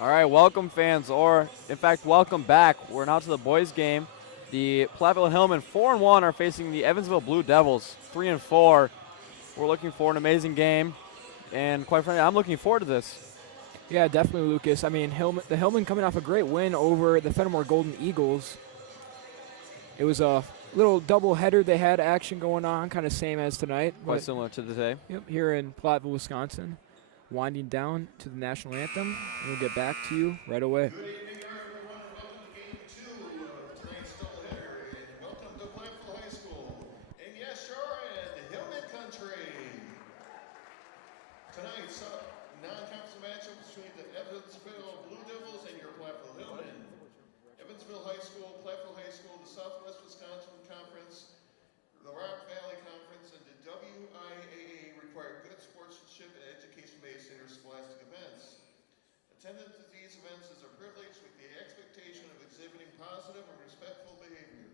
All right, welcome fans, or in fact, welcome back. We're now to the boys' game. The Platteville Hillmen 4-1 are facing the Evansville Blue Devils 3-4. We're looking for an amazing game, and quite frankly, I'm looking forward to this. Yeah, definitely, Lucas. I mean, the Hillmen coming off a great win over the Fenimore Golden Eagles. It was a little double header. They had action going on, kind of same as tonight. Quite But similar to today. yep, here in Platteville, Wisconsin, winding down to the national anthem. And we'll get back to you right away. Good evening, everyone. Welcome to Game 2 of tonight's doubleheader, and welcome to Platteville High School. And yes, you're in Hillman Country. Tonight's non-conference matchup between the Evansville Blue Devils and your Platteville Hillmen. Evansville High School, Platteville High School, the Southwest Wisconsin Conference, the Rock Valley Conference, and the WIAA require good sportsmanship and education-based interscholastic events. Attendance at these events is a privilege with the expectation of exhibiting positive and respectful behavior.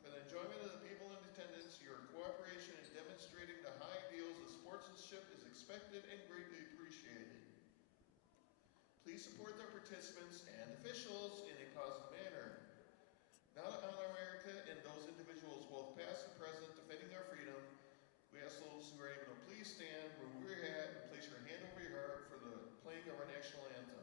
For the enjoyment of the people in attendance, your cooperation in demonstrating the high ideals of sportsmanship is expected and greatly appreciated. Please support the participants and officials in a positive manner. Now to honor America and those individuals, both past and present, defending their freedom, we ask those who are able to please stand where we're at and place your hand over your heart for the playing of our national anthem.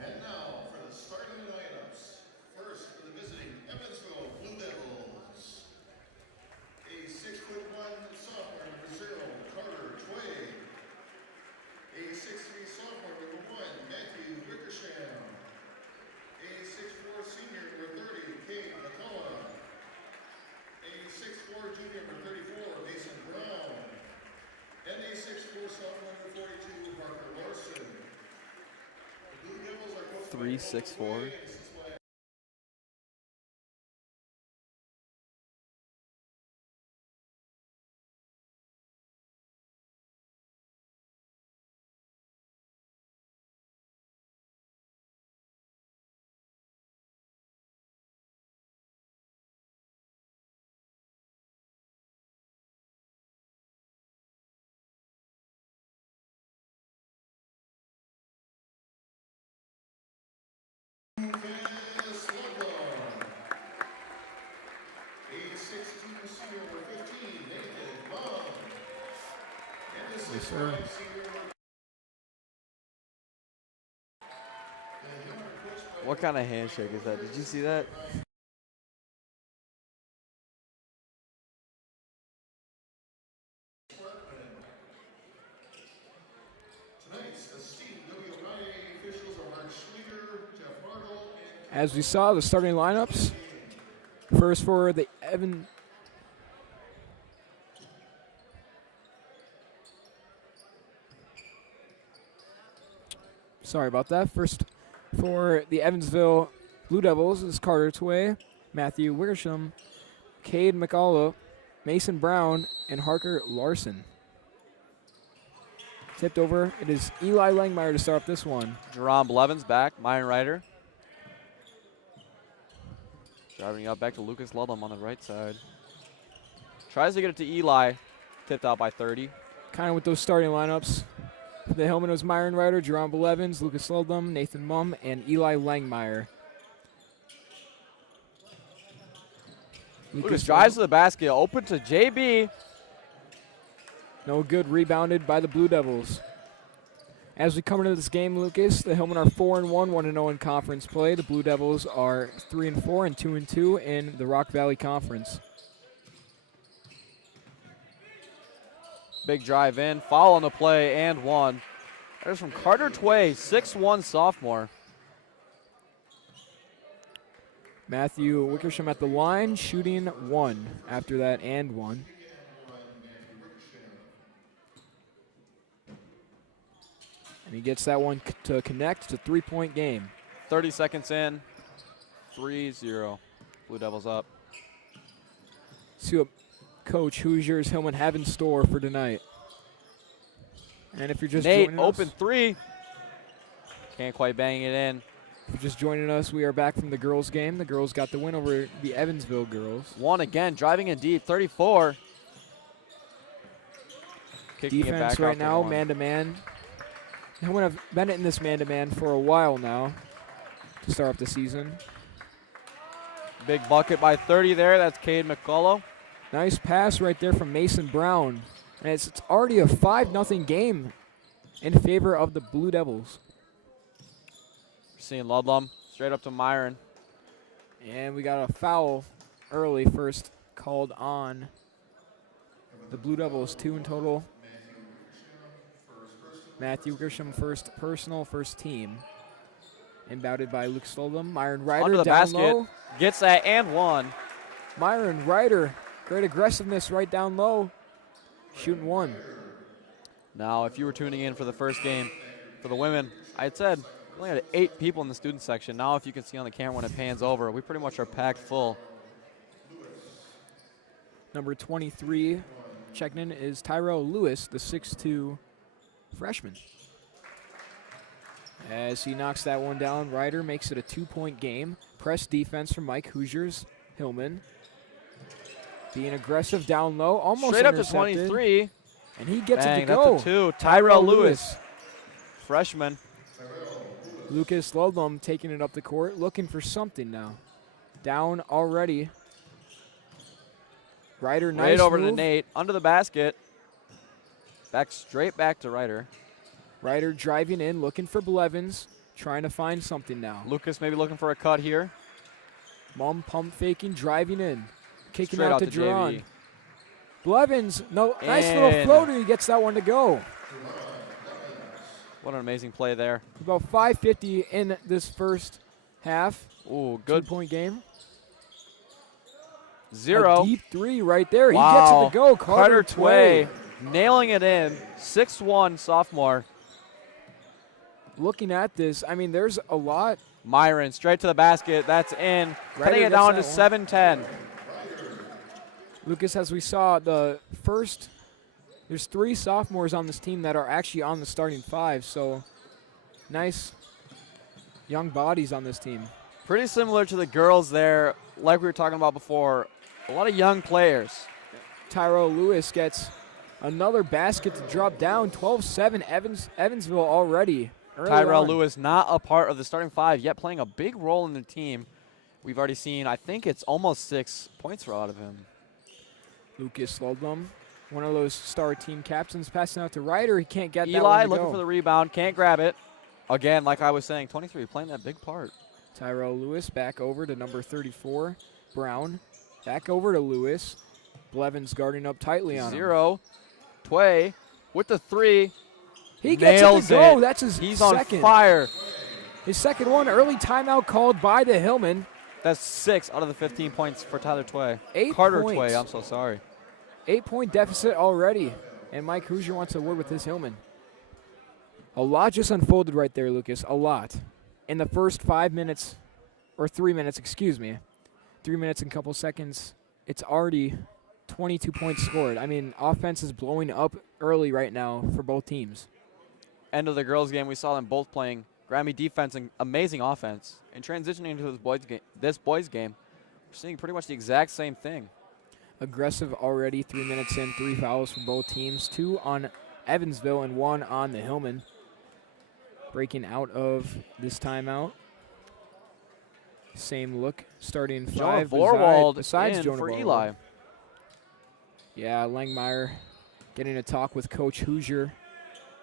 And now for the starting lineups. First, for the visiting Evansville Blue Devils. A 6'1" sophomore, number 0, Carter Tway. A 6'3" sophomore, number 1, Matthew Wickersham. A 6'4" senior, number 30, Kate McCullough. A 6'4" junior, number 34, Mason Brown. And a 6'4" sophomore, number 42, Parker Larson. The Blue Devils are coached by 3-6-4. Tway, and assisted by Yes, sir. What kind of handshake is that? Did you see that? As we saw, the starting lineups. First for the Sorry about that. First for the Evansville Blue Devils is Carter Tway, Matthew Wickersham, Cade McCullough, Mason Brown and Harker Larson. Tipped over. It is Eli Langmeyer to start off this one. Jerome Blevins back. Myron Ryder. Driving up back to Lucas Ludlam on the right side. Tries to get it to Eli. Tipped out by 30. Kind of with those starting lineups. For the Hillman was Myron Ryder, Jerome Blevins, Lucas Ludlam, Nathan Mumm, and Eli Langmeyer. Lucas drives to the basket. Open to JB. No good, rebounded by the Blue Devils. As we come into this game, Lucas, the Hillmen are 4-1, 1-0 in conference play. The Blue Devils are 3-4 and 2-2 in the Rock Valley Conference. Big drive in, foul on the play, and one. That is from Carter Tway, 6'1" sophomore. Matthew Wickersham at the line, shooting one after that and one. And he gets that one to connect. It's a three-point game. 30 seconds in, 3-0. Blue Devils up. See what Coach Hoosiers Hillman have in store for tonight. And if you're just Nate, joining open us, three. Can't quite bang it in. if you're just joining us, we are back from the girls' game. The girls got the win over the Evansville girls. One again, driving in deep, 34. Kicking it Defense back right out to now, one. man-to-man. Hillman have been in this man-to-man for a while now to start off the season. Big bucket by 30 there. That's Cade McCullough. Nice pass right there from Mason Brown. And it's already a 5-0 game in favor of the Blue Devils. We're seeing Ludlam straight up to Myron. And we got a foul early, first called on the Blue Devils, 2 in total. Matthew Grisham, first personal, first team. Inbounded by Luke Stolham. Myron Ryder Under the down basket. low. Gets that and one. Myron Ryder, great aggressiveness right down low. Shooting one. Now, if you were tuning in for the first game for the women, I had said we only had 8 people in the student section. Now, if you can see on the camera when it pans over, we pretty much are packed full. Number 23 checking in is Tyrell Lewis, the 6'2" freshman. As he knocks that one down, Ryder makes it a 2-point game. Press defense from Mike Hoosiers, Hillman. Being aggressive down low, almost Straight up to intercepted. 23. And he gets Bang, it to go. that's a 2. Tyrell Lewis, freshman. Lucas Ludlam taking it up the court, looking for something now. Down already. Ryder, nice Right over move. to Nate, under the basket. Straight back to Ryder. Ryder driving in, looking for Blevins, trying to find something now. Lucas maybe looking for a cut here. Mom pump faking, driving in. Kicking Straight out out to to Duran. JV. Blevins, no, nice little And- floater. He gets that one to go. What an amazing play there. About 5:50 in this first half. Ooh, good. 2-point game. 0. A deep three right there. Wow. He gets it to go. Carter Tway nailing it in. 6'1" sophomore. Looking at this, I mean, there's a lot. Myron straight to the basket. That's in. Ryder Cutting it gets down that to one. 7-10. Lucas, as we saw, there's 3 sophomores on this team that are actually on the starting 5, so nice young bodies on this team. Pretty similar to the girls there, like we were talking about before. A lot of young players. Tyrell Lewis gets another basket to drop down. 12-7 Evansville already. early Tyrell on. Lewis not a part of the starting 5, yet playing a big role in the team. We've already seen, I think it's almost 6 points out of him. Lucas Ludlam, one of those star team captains, passing out to Ryder. He can't get that one Eli to looking go. for the rebound, can't grab it. Again, like I was saying, 23 playing that big part. Tyrell Lewis back over to number 34, Brown. Back over to Lewis. Blevins guarding up tightly on him. 0. Tway with the 3. He gets it Nails to go. it. That's his He's second. on fire. His second one. Early timeout called by the Hillmen. That's 6 out of the 15 points for Tyler Tway. 8 Carter points. Tway, I'm so sorry. 8-point deficit already. And Mike Hoosier wants a word with his Hillman. A lot just unfolded right there, Lucas. A lot. In the first 5 minutes, or 3 minutes, excuse me. 3 minutes and a couple seconds. It's already 22 points scored. I mean, offense is blowing up early right now for both teams. End of the girls' game, we saw them both playing grimy defense and amazing offense. And transitioning into this boys' game, we're seeing pretty much the exact same thing. Aggressive already, 3 minutes in, 3 fouls for both teams. 2 on Evansville and 1 on the Hillman. Breaking out of this timeout. Same look, starting 5 besides in Jonah for Vorwald. Eli. Yeah, Langmeyer getting a talk with Coach Hoosier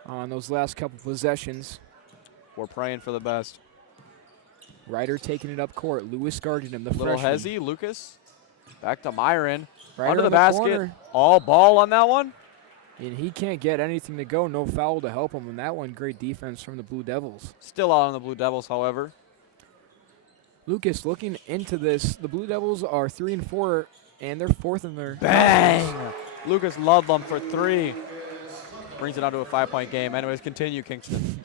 on those last couple possessions. We're praying for the best. Ryder taking it up court. Lewis guarding him, the Little freshman. hezzy, Lucas. Back to Myron. Ryder Under the in basket. corner. All ball on that one. And he can't get anything to go. No foul to help him. And that one, great defense from the Blue Devils. Still out on the Blue Devils, however. Lucas, looking into this, the Blue Devils are 3-4, and they're 4th in their. Bang! Lucas Ludlum for 3. Brings it on to a 5-point game. Anyways, continue, Kingston.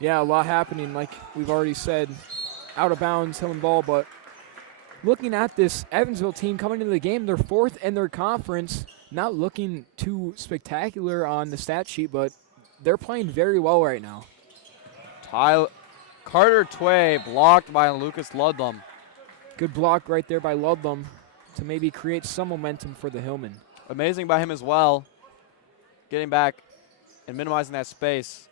Yeah, a lot happening, like we've already said. Out of bounds, Hillman ball, but looking at this Evansville team coming into the game, they're 4th in their conference. Not looking too spectacular on the stat sheet, but they're playing very well right now. Carter Tway blocked by Lucas Ludlum. Good block right there by Ludlum to maybe create some momentum for the Hillman. Amazing by him as well. Getting back and minimizing that space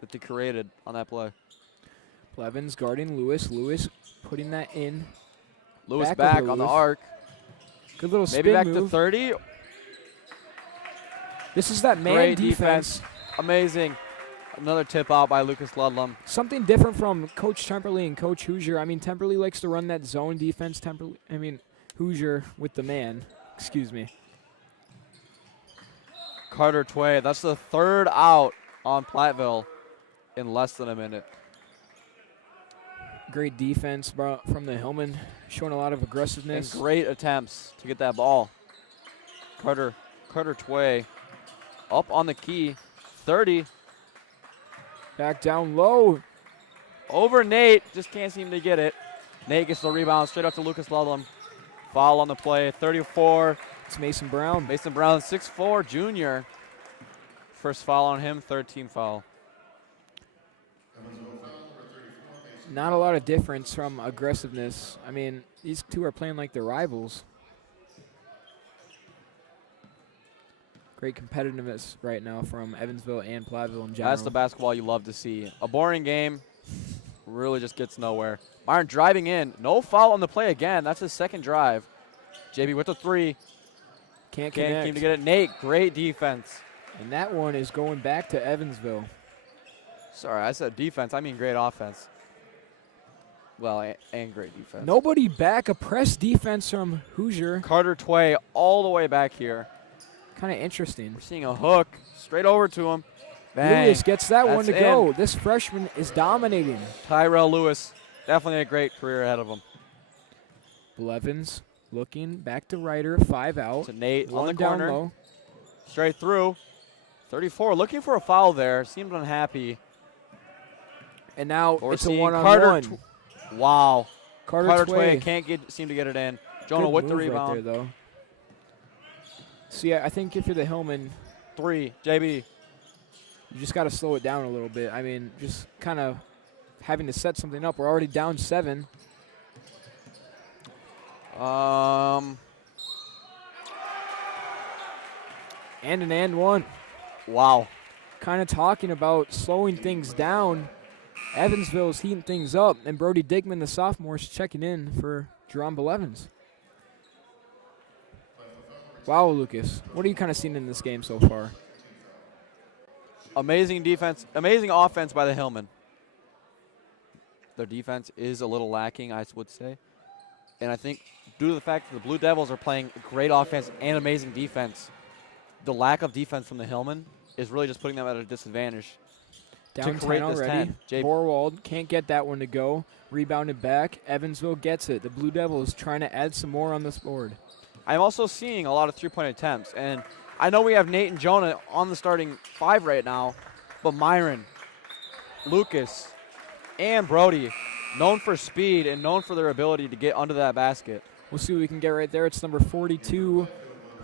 that they created on that play. Blevins guarding Lewis. Lewis putting that in. Lewis back on the arc. Good little spin Maybe back move. to 30. This is that man Great defense. Amazing. Another tip out by Lucas Ludlum. Something different from Coach Temperley and Coach Hoosier. I mean, Temperley likes to run that zone defense. Hoosier with the man. Excuse me. Carter Tway. That's the 3rd out on Platteville in less than a minute. Great defense from the Hillman, showing a lot of aggressiveness. And great attempts to get that ball. Carter Tway up on the key. 30. Back down low. Over Nate. Just can't seem to get it. Nate gets the rebound straight up to Lucas Ludlum. Foul on the play. 34. It's Mason Brown. Mason Brown, 6'4", junior. First foul on him, 3rd team foul. Not a lot of difference from aggressiveness. I mean, these two are playing like they're rivals. Great competitiveness right now from Evansville and Platteville in general. That's the basketball you love to see. A boring game really just gets nowhere. Myron driving in. No foul on the play again. That's his 2nd drive. JB with the 3. Can't seem to get it. Nate, great defense. And that one is going back to Evansville. Sorry, I said defense. I mean great offense. Well, and great defense. Nobody back. A press defense from Hoosier. Carter Tway all the way back here. Kind of interesting. We're seeing a hook straight over to him. Bang. Lewis gets that one to That's go. in. This freshman is dominating. Tyrell Lewis, definitely a great career ahead of him. Blevins looking back to Ryder, 5 out. To Nate One on the down corner. low. Straight through. 34, looking for a foul there. Seemed unhappy. And now We're it's a seeing one-on-one. Wow. Carter Tway Tway. can't seem to get it in. Jonah Good with the move rebound. right there, though. So, yeah, I think if you're the Hillman, 3, JB. you just got to slow it down a little bit. I mean, just kind of having to set something up. We're already down 7. And an one. Wow. Kind of talking about slowing things down. Evansville's heating things up, and Brody Digman, the sophomore, is checking in for Jerome Blevins. Wow, Lucas. What are you kind of seeing in this game so far? Amazing defense, amazing offense by the Hillmen. Their defense is a little lacking, I would say. And I think due to the fact that the Blue Devils are playing great offense and amazing defense, the lack of defense from the Hillmen is really just putting them at a disadvantage. Down to create 10 this already. 10. Borwald can't get that one to go. Rebounded back. Evansville gets it. The Blue Devils trying to add some more on this board. I'm also seeing a lot of three-point attempts. And I know we have Nate and Jonah on the starting 5 right now, but Myron, Lucas, and Brody, known for speed and known for their ability to get under that basket. We'll see what we can get right there. It's number 42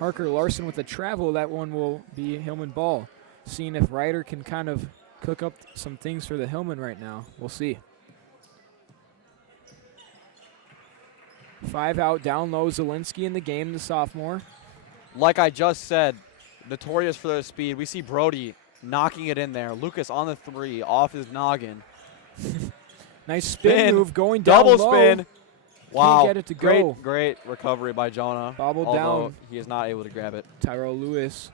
Harker Larson with a travel. That one will be Hillman ball. Seeing if Ryder can kind of cook up some things for the Hillman right now. We'll see. 5 out, down low. Zielinski in the game, the sophomore. Like I just said, notorious for their speed. We see Brody knocking it in there. Lucas on the 3, off his noggin. Nice spin move going down double low. Spin. Wow. Can't get it to go. Great recovery by Jonah. Bobbled although down. He is not able to grab it. Tyrell Lewis.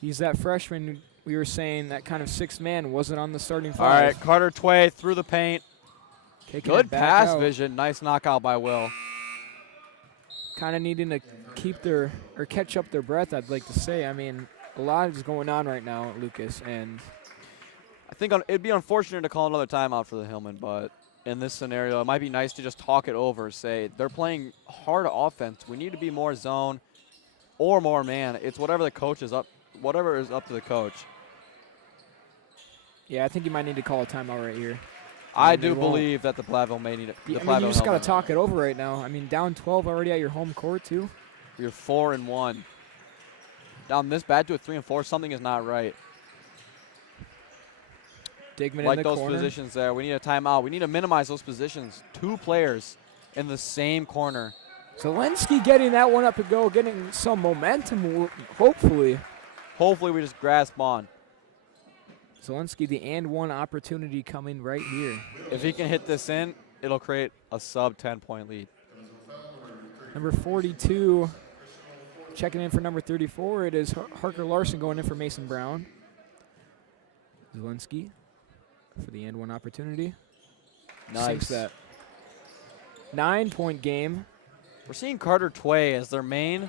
He's that freshman we were saying that kind of 6th man wasn't on the starting 5. All right, Carter Tway through the paint. Taking Good it back pass out. vision. Nice knockout by Will. Kind of needing to catch up their breath, I'd like to say. I mean, a lot is going on right now at Lucas, and I think it'd be unfortunate to call another timeout for the Hillman, but in this scenario, it might be nice to just talk it over. Say they're playing hard offense. We need to be more zone or more man. It's whatever the coach is up, whatever is up to the coach. yeah, I think you might need to call a timeout right here. I do believe that the Platteville may need it. You just got to talk it over right now. I mean, down 12 already at your home court, too. You're 4-1. Down this bad to a 3-4, something is not right. Digman in Like the those corner. positions there. We need a timeout. We need to minimize those positions. 2 players in the same corner. Zelensky getting that one up and go, getting some momentum, hopefully. Hopefully we just grasp on. Zelensky, the and one opportunity coming right here. If he can hit this in, it'll create a sub 10-point lead. Number 42, checking in for number 34. It is Harker Larson going in for Mason Brown. Zelensky for the and one opportunity. Nice. Sinks that. 9-point game. We're seeing Carter Tway as their main.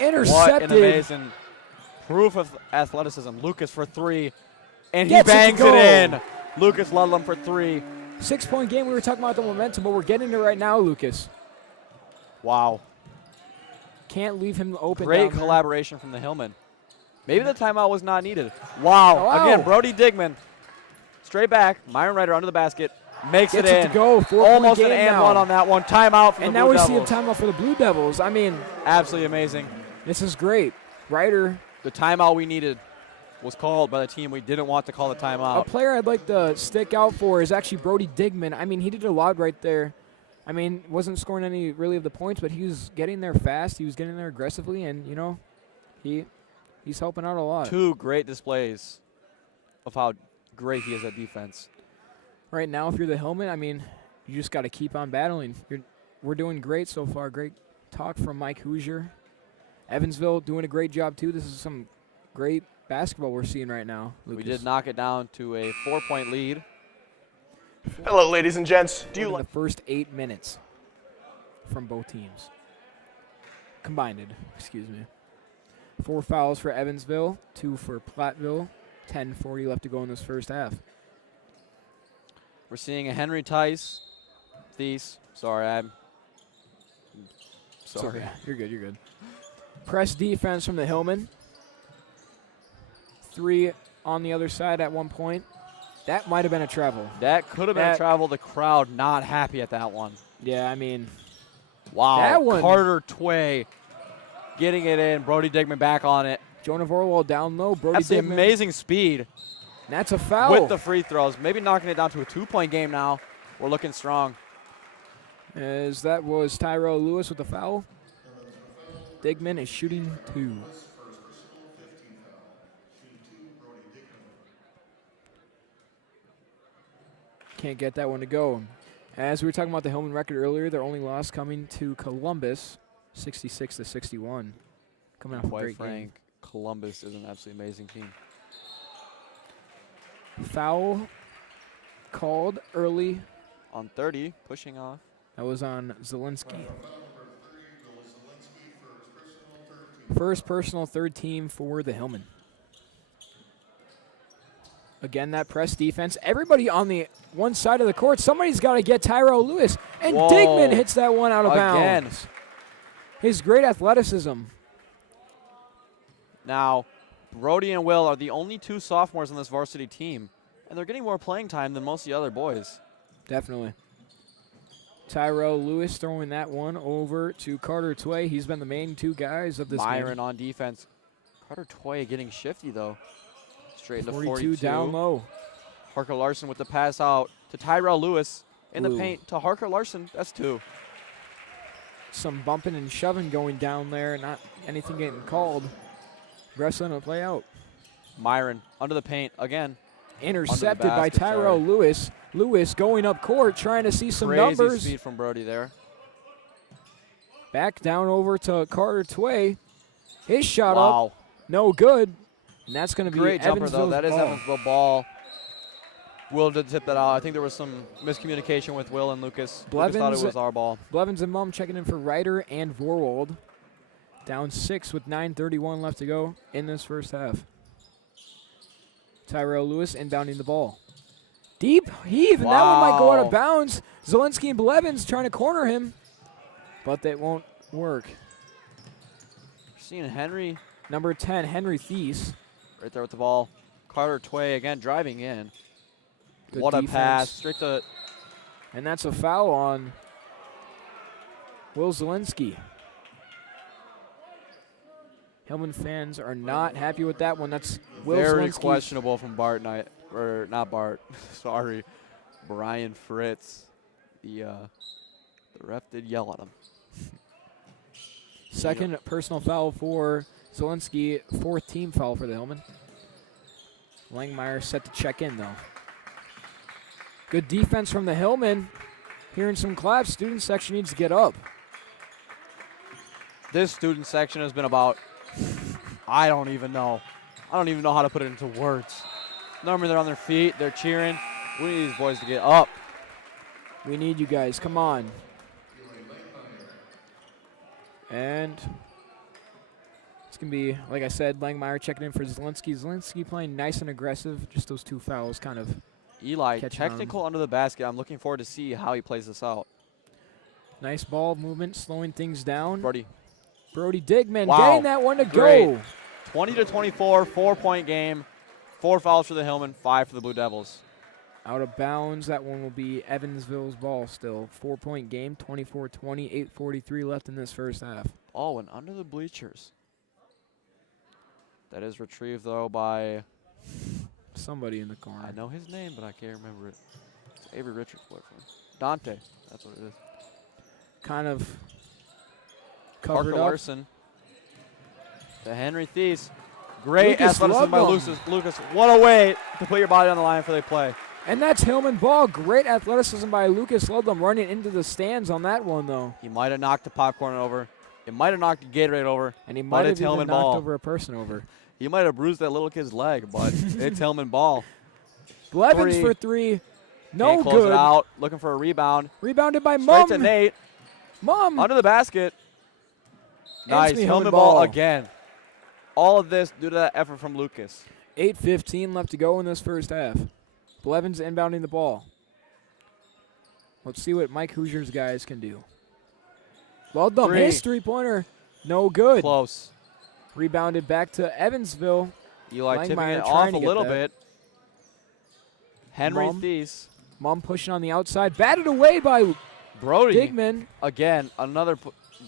Intercepted. What an amazing proof of athleticism. Lucas for 3. And he Gets it to bangs go. it in. Lucas Ludlam for 3. 6-point game. We were talking about the momentum, but we're getting it right now, Lucas. Wow. Can't leave him open. Great down there. collaboration from the Hillman. Maybe the timeout was not needed. Wow. Wow. Again, Brody Digman. Straight back. Myron Ryder under the basket. Makes Gets it it in. to go. 4-point Almost game an and now. one on that one. Timeout for And the now Blue we see a Devils. timeout for the Blue Devils. I mean, Absolutely amazing. this is great. Ryder, The timeout we needed was called by the team we didn't want to call the a timeout. player I'd like to stick out for is actually Brody Digman. I mean, he did a lot right there. I mean, wasn't scoring any really of the points, but he was getting there fast. He was getting there aggressively, and, you know, he's helping out a lot. 2 great displays of how great he is at defense. Right now, if you're the Hillman, I mean, you just got to keep on battling. We're doing great so far. Great talk from Mike Hoosier. Evansville doing a great job, too. This is some great basketball we're seeing right now, Lucas. We did knock it down to a 4-point lead. Hello, ladies and gents. Do you in like the first 8 minutes from both teams. Combined, excuse me. 4 fouls for Evansville, 2 for Platteville. 10:40 left to go in this first half. We're seeing a Henry Tice. Sorry. You're good, you're good. Press defense from the Hillman. 3 on the other side at one point. That might have been a travel. That could have been a travel. The crowd not happy at that one. Yeah, I mean, Wow. That one- Carter Tway getting it in. Brody Digman back on it. Jonah Vorwald down low. Brody That's the Digman. amazing speed That's a foul. with the free throws. Maybe knocking it down to a 2-point game now. We're looking strong. As that was Tyrell Lewis with the foul. Digman is shooting 2. Can't get that one to go. As we were talking about the Hillman record earlier, their only loss coming to Columbus, 66-61. Coming off a Quite great frank, Columbus is an absolutely amazing team. game. Foul called early. On 30, pushing off. That was on Zielinski. First personal, third team for the Hillman. Again, that press defense. Everybody on the one side of the court. Somebody's got to get Tyrell Lewis. And Whoa. Digman hits that one out of Again. bounds. His great athleticism. Now, Brody and Will are the only 2 sophomores on this varsity team, and they're getting more playing time than most of the other boys. Definitely. Tyrell Lewis throwing that one over to Carter Tway. He's been the main two guys of this Myron game. on defense. Carter Tway getting shifty, though. Straight into 42 down low. Harker Larson with the pass out to Tyrell Lewis in the Blue. paint to Harker Larson. That's 2. Some bumping and shoving going down there. Not anything getting called. Wrestling will play out. Myron under the paint again. Intercepted by basket, Tyrell sorry. Lewis. Lewis going up court trying to see some Crazy numbers. speed from Brody there. Back down over to Carter Tway. His shot Wow. up. No good. And that's going to be Great jumper, though. Evansville's That is ball. Evansville ball. Will did tip that out. I think there was some miscommunication with Will and Lucas. Lucas thought it Blevins- was our ball. Blevins and Mum checking in for Ryder and Vorwald. Down 6 with 9:31 left to go in this first half. Tyrell Lewis inbounding the ball. Deep heave, and that one might go out of Wow. bounds. Zelensky and Blevins trying to corner him, but that won't work. Seeing Henry Number 10, Henry Thies. right there with the ball. Carter Tway again driving in. Good What a defense. pass. Straight to And that's a foul on Will Zelensky. Hillman fans are not happy with that one. That's Will very Zelensky's- questionable from Bart Knight. Or not Bart. Sorry. Brian Fritz. The ref did yell at him. Second personal foul for Zelensky. 4th team foul for the Hillman. Langmeyer set to check in, though. Good defense from the Hillman. Hearing some claps. Student section needs to get up. This student section has been about, I don't even know. I don't even know how to put it into words. Normally they're on their feet, they're cheering. We need these boys to get up. We need you guys. Come on. And it's going to be, like I said, Langmeyer checking in for Zelensky. Zelensky playing nice and aggressive. Just those 2 fouls kind of. Eli, Catching on. technical under the basket. I'm looking forward to see how he plays this out. Nice ball movement, slowing things down. Brody, Brody Digman Wow. getting that one to Great. go. 20-24, 4-point game. 4 fouls for the Hillman, 5 for the Blue Devils. Out of bounds. That one will be Evansville's ball still. 4-point game, 24-20, 8:43 left in this first half. Oh, and under the bleachers. That is retrieved, though, by, Somebody in the corner. I know his name, but I can't remember it. It's Avery Richards' boyfriend. Dante, that's what it is. Kind of covered Parker up. Larson. To Henry Thies. Great Lucas athleticism by Ludlam. Lucas. What a way to put your body on the line for the play. And that's Hillman ball. Great athleticism by Lucas Ludlam running into the stands on that one, though. He might have knocked the popcorn over. It might have knocked the Gatorade over. And he But might have it's even Hillman knocked ball. over a person over. He might have bruised that little kid's leg, but it's Hillman ball. Blevins Three. for 3. No Can't close good. it out. Looking for a rebound. Rebounded by Straight to Mum. Nate. Mum. Under the basket. Nice. Anthony Hillman Hillman ball ball. again. All of this due to that effort from Lucas. 8:15 left to go in this first half. Blevins inbounding the ball. Let's see what Mike Hoosier's guys can do. Ludlam, Three. his 3-pointer. No good. Close. Rebounded back to Evansville. Eli tipping Langmeyer it trying off to a get little that. bit. Henry Mum. Thies. Mum pushing on the outside. Batted away by Brody. Digman. Again, another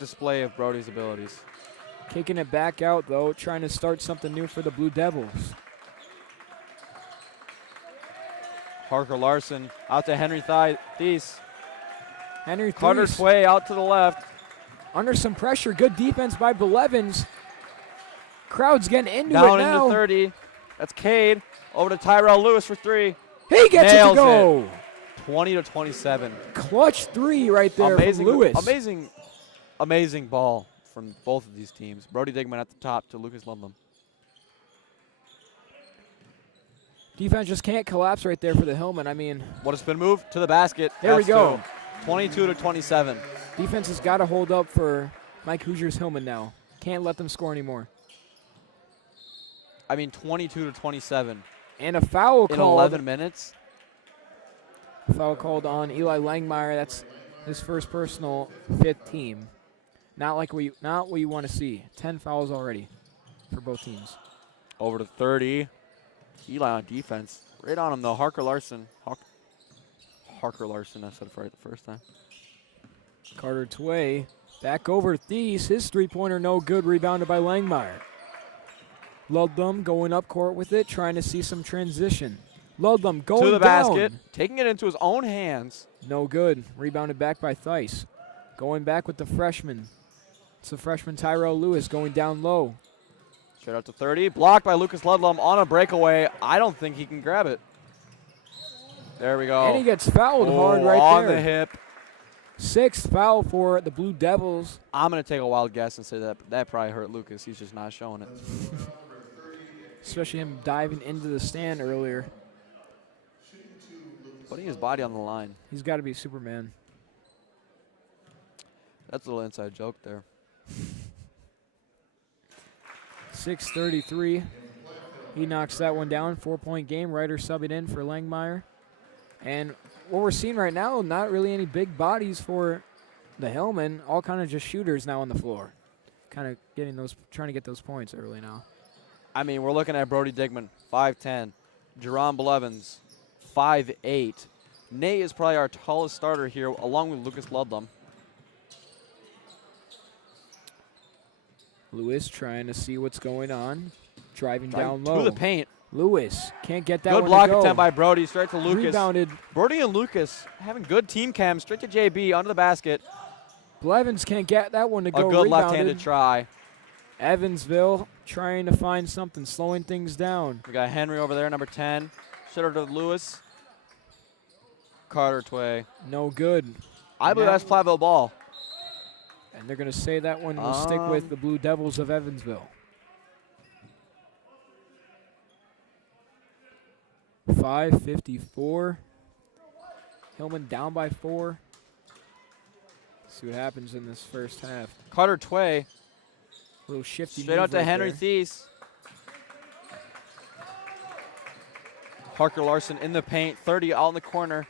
display of Brody's abilities. Kicking it back out, though. Trying to start something new for the Blue Devils. Parker Larson out to Henry Thies. Henry Carter Thies Tway out to the left. under some pressure. Good defense by Blevins. Crowd's getting into Down it now. into 30. That's Cade. Over to Tyrell Lewis for 3. He gets Nails it to go. 20-27. Clutch 3 right there Amazing, from Lewis. amazing ball from both of these teams. Brody Digman at the top to Lucas Ludlam. Defense just can't collapse right there for the Hillman. I mean, What a spin move to the basket. There we That's go. 22-27. defense has got to hold up for Mike Hoosier's Hillman now. Can't let them score anymore. I mean, 22-27 And a foul in called. 11 minutes. Foul called on Eli Langmeyer. That's his first personal, 5th team. Not what you want to see. 10 fouls already for both teams. Over to 30. Eli on defense. Right on him, though. Harker Larson. Harker Larson, I said it right the first time. Carter Tway back over Thies. His three-pointer no good, rebounded by Langmeyer. Ludlum going up court with it, trying to see some transition. Ludlum going to the down. basket, taking it into his own hands. No good. Rebounded back by Thies. Going back with the freshman. It's the freshman Tyrell Lewis going down low. Straight up to 30. Blocked by Lucas Ludlum on a breakaway. I don't think he can grab it. There we go. And he gets fouled hard right on there. the hip. 6th foul for the Blue Devils. I'm going to take a wild guess and say that probably hurt Lucas. He's just not showing it. Especially him diving into the stand earlier. Putting his body on the line. He's got to be Superman. That's a little inside joke there. 6:33. He knocks that one down. 4-point game. Ryder subbing in for Langmeyer. And what we're seeing right now, not really any big bodies for the Hillmen. All kind of just shooters now on the floor. Kind of trying to get those points early now. I mean, we're looking at Brody Digman, 5'10". Jerron Blevins, 5'8". Nate is probably our tallest starter here, along with Lucas Ludlum. Lewis trying to see what's going on. Driving down low. To the paint. Lewis can't get that Good one block to go. attempt by Brody, straight to Lucas. Rebounded. Brody and Lucas having good team chem, straight to JB, under the basket. Blevins can't get that one to go. A good Rebounded. left-handed try. Evansville trying to find something, slowing things down. We got Henry over there, number 10. Shooter to Lewis. Carter Tway. No good. I believe that's Platteville ball. And they're going to say that one will stick with the Blue Devils of Evansville. 5:54. Hillman down by 4. See what happens in this first half. Carter Tway. A little shifty Straight move out to right Henry there. Thies. Parker Larson in the paint, 30 out in the corner.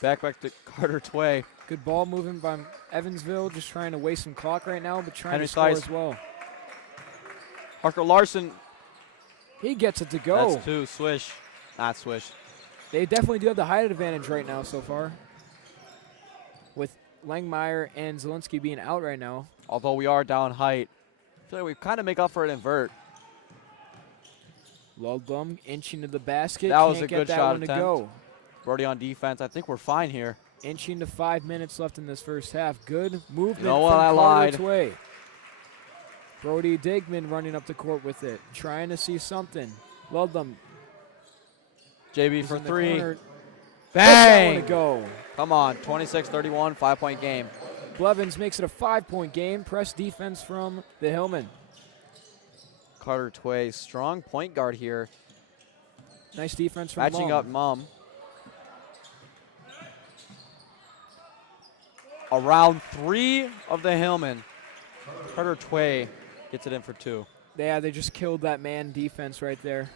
Back to Carter Tway. Good ball movement by Evansville, just trying to waste some clock right now, but trying Henry to score Thies. as well. Parker Larson. He gets it to go. That's 2. Swish. Not swish. They definitely do have the height advantage right now so far. With Langmeyer and Zielinski being out right now. Although we are down height. I feel like we kind of make up for it in vert. Ludlum inching to the basket. That was Can't a get good that shot one to attempt. go. Brody on defense. I think we're fine here. Inching to 5 minutes left in this first half. Good movement know what? from I Carter lied. Tway. Brody Digman running up the court with it. Trying to see something. Ludlum. JB is for in the 3. corner. Bang! That one to go. Come on. 26-31, 5-point game. Blevins makes it a 5-point game. Press defense from the Hillmen. Carter Tway, strong point guard here. Nice defense from Matching Mum. up Mum. Around 3 of the Hillmen. Carter Tway gets it in for 2. Yeah, they just killed that man defense right there.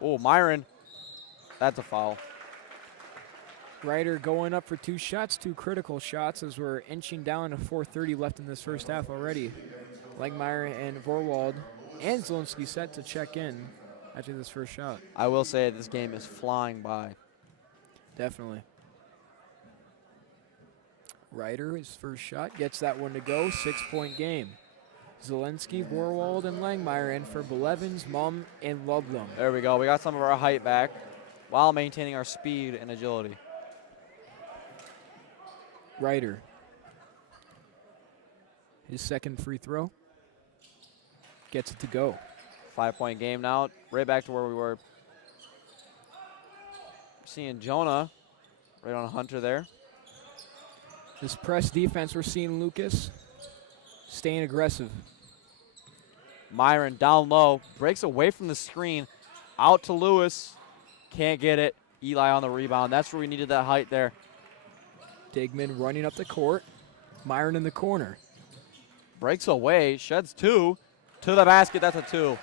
Oh, Myron. That's a foul. Ryder going up for 2 shots, 2 critical shots as we're inching down to 4:30 left in this first half already. Langmeyer and Vorwald and Zielinski set to check in after this first shot. I will say this game is flying by. Definitely. Ryder, his first shot, gets that one to go. 6-point game. Zielinski, Vorwald, and Langmeyer in for Blevins, Mum, and Ludlum. There we go. We got some of our height back while maintaining our speed and agility. Ryder. His second free throw. Gets it to go. 5-point game now. Right back to where we were. Seeing Jonah right on Hunter there. This press defense, we're seeing Lucas staying aggressive. Myron down low. Breaks away from the screen. Out to Lewis. Can't get it. Eli on the rebound. That's where we needed that height there. Digman running up the court. Myron in the corner. Breaks away. Sheds 2. To the basket. That's a 2.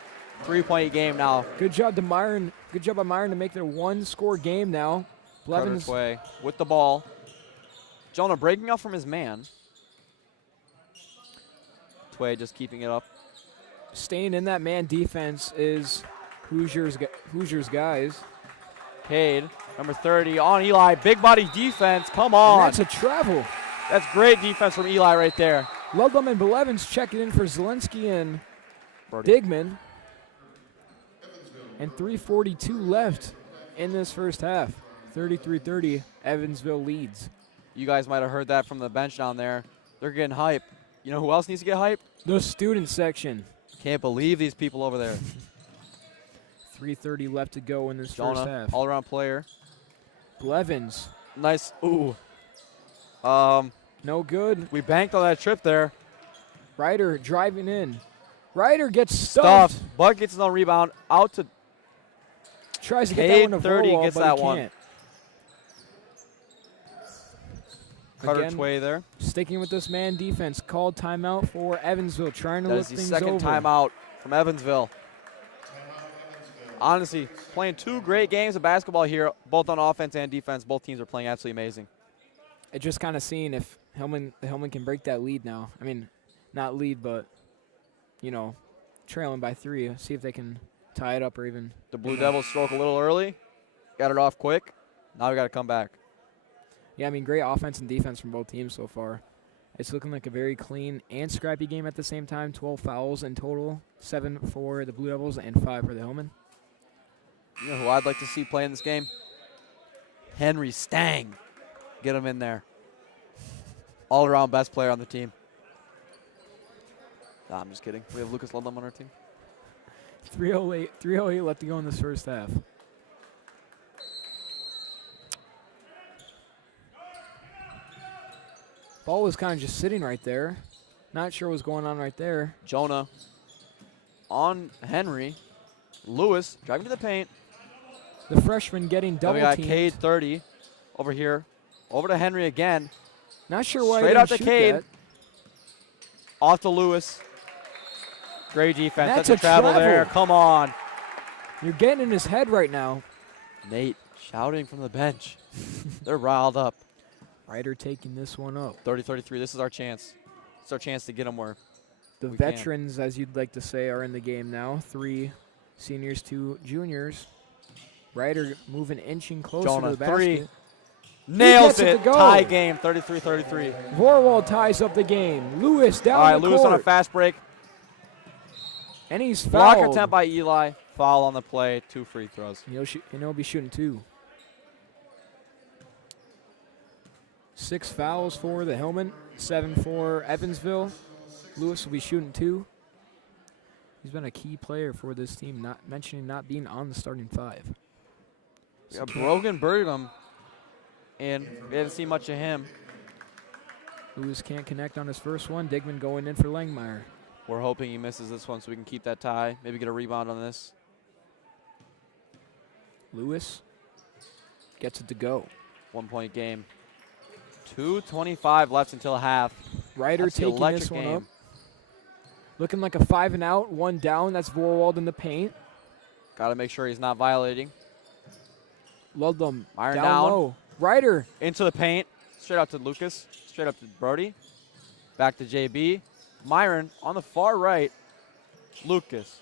3-point game now. Good job to Myron. Good job by Myron to make it a 1-score game now. Carter Blevins Tway with the ball. Jonah breaking off from his man. Tway just keeping it up. staying in that man defense is Hoosiers guys. Cade, number 30 on Eli. Big body defense. Come on. And that's a travel. That's great defense from Eli right there. Ludlam and Blevins checking in for Zielinski and Brody. Digman. And 3:42 left in this first half. 33-30, Evansville leads. You guys might have heard that from the bench down there. They're getting hype. You know who else needs to get hype? The student section. Can't believe these people over there. 3:30 left to go in this Jonah, first half. all-around player. Blevins. Nice. Ooh. No good. We banked on that trip there. Ryder driving in. Ryder gets stuffed. Buck gets no rebound. Out to Tries to get that one to 30 Vorwald, gets but that he one. can't. Cutter Again, Tway there. Sticking with this man defense. Called timeout for Evansville. Trying to That look is the things second over. timeout from Evansville. Honestly, playing two great games of basketball here, both on offense and defense. Both teams are playing absolutely amazing. It just kind of seeing if Hillman can break that lead now. I mean, not lead, but, you know, trailing by 3. See if they can tie it up or even. The Blue Devils stroke a little early. Got it off quick. Now we got to come back. Yeah, I mean, great offense and defense from both teams so far. It's looking like a very clean and scrappy game at the same time. 12 fouls in total. 7 for the Blue Devils and 5 for the Hillman. You know who I'd like to see play in this game? Henry Stang. Get him in there. All-around best player on the team. Nah, I'm just kidding. We have Lucas Ludlam on our team. 3:08 left to go in this first half. Ball was kind of just sitting right there. Not sure what's going on right there. Jonah on Henry. Lewis driving to the paint. The freshman getting Then double we got teamed. Cade 30 over here. Over to Henry again. Not sure why Straight he out didn't to shoot Cade. that. Off to Lewis. Great defense. That's That's a a travel travel. there. Come on. You're getting in his head right now. Nate shouting from the bench. They're riled up. Ryder taking this one up. 30-33. This is our chance. It's our chance to get them where The we can. veterans, as you'd like to say, are in the game now. 3 seniors, 2 juniors. Ryder moving, inching closer Jonah, to the 3. basket. Nails gets it it. to go. Tie game. 33-33. Vorwald ties up the game. Lewis down All right, the Lewis court. on a fast break. And he's Block fouled. attempt by Eli. Foul on the play. 2 free throws. And he'll be shooting 2. 6 fouls for the Hillman. 7 for Evansville. Lewis will be shooting 2. He's been a key player for this team, not mentioning not being on the starting 5. We got Brogan Burgum, and we haven't seen much of him. Lewis can't connect on his first one. Digman going in for Langmeyer. We're hoping he misses this one so we can keep that tie. Maybe get a rebound on this. Lewis gets it to go. 1-point game. 2:25 left until half. Ryder That's the taking electric this one game. up. Looking like a 5 and out, 1 down. That's Vorwald in the paint. Got to make sure he's not violating. Ludlam Iron down down. low. Ryder Into the paint. Straight out to Lucas. Straight up to Brody. Back to JB. Myron on the far right. Lucas.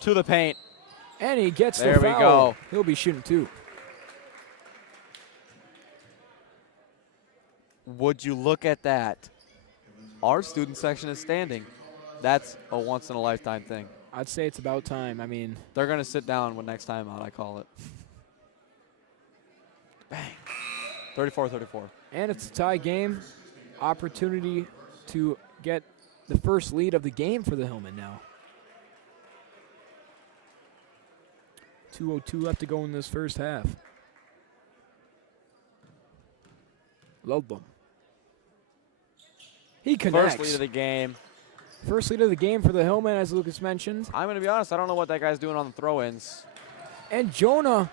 To the paint. and he gets There the we foul. go. He'll be shooting 2. Would you look at that? Our student section is standing. That's a once-in-a-lifetime thing. I'd say it's about time. I mean, They're going to sit down when next time out, I call it. Bang. 34-34. and it's a tie game. Opportunity to get the first lead of the game for the Hillman now. 2:02 left to go in this first half. Ludlam. He connects. First lead of the game. First lead of the game for the Hillman, as Lucas mentioned. I'm going to be honest, I don't know what that guy's doing on the throw-ins. And Jonah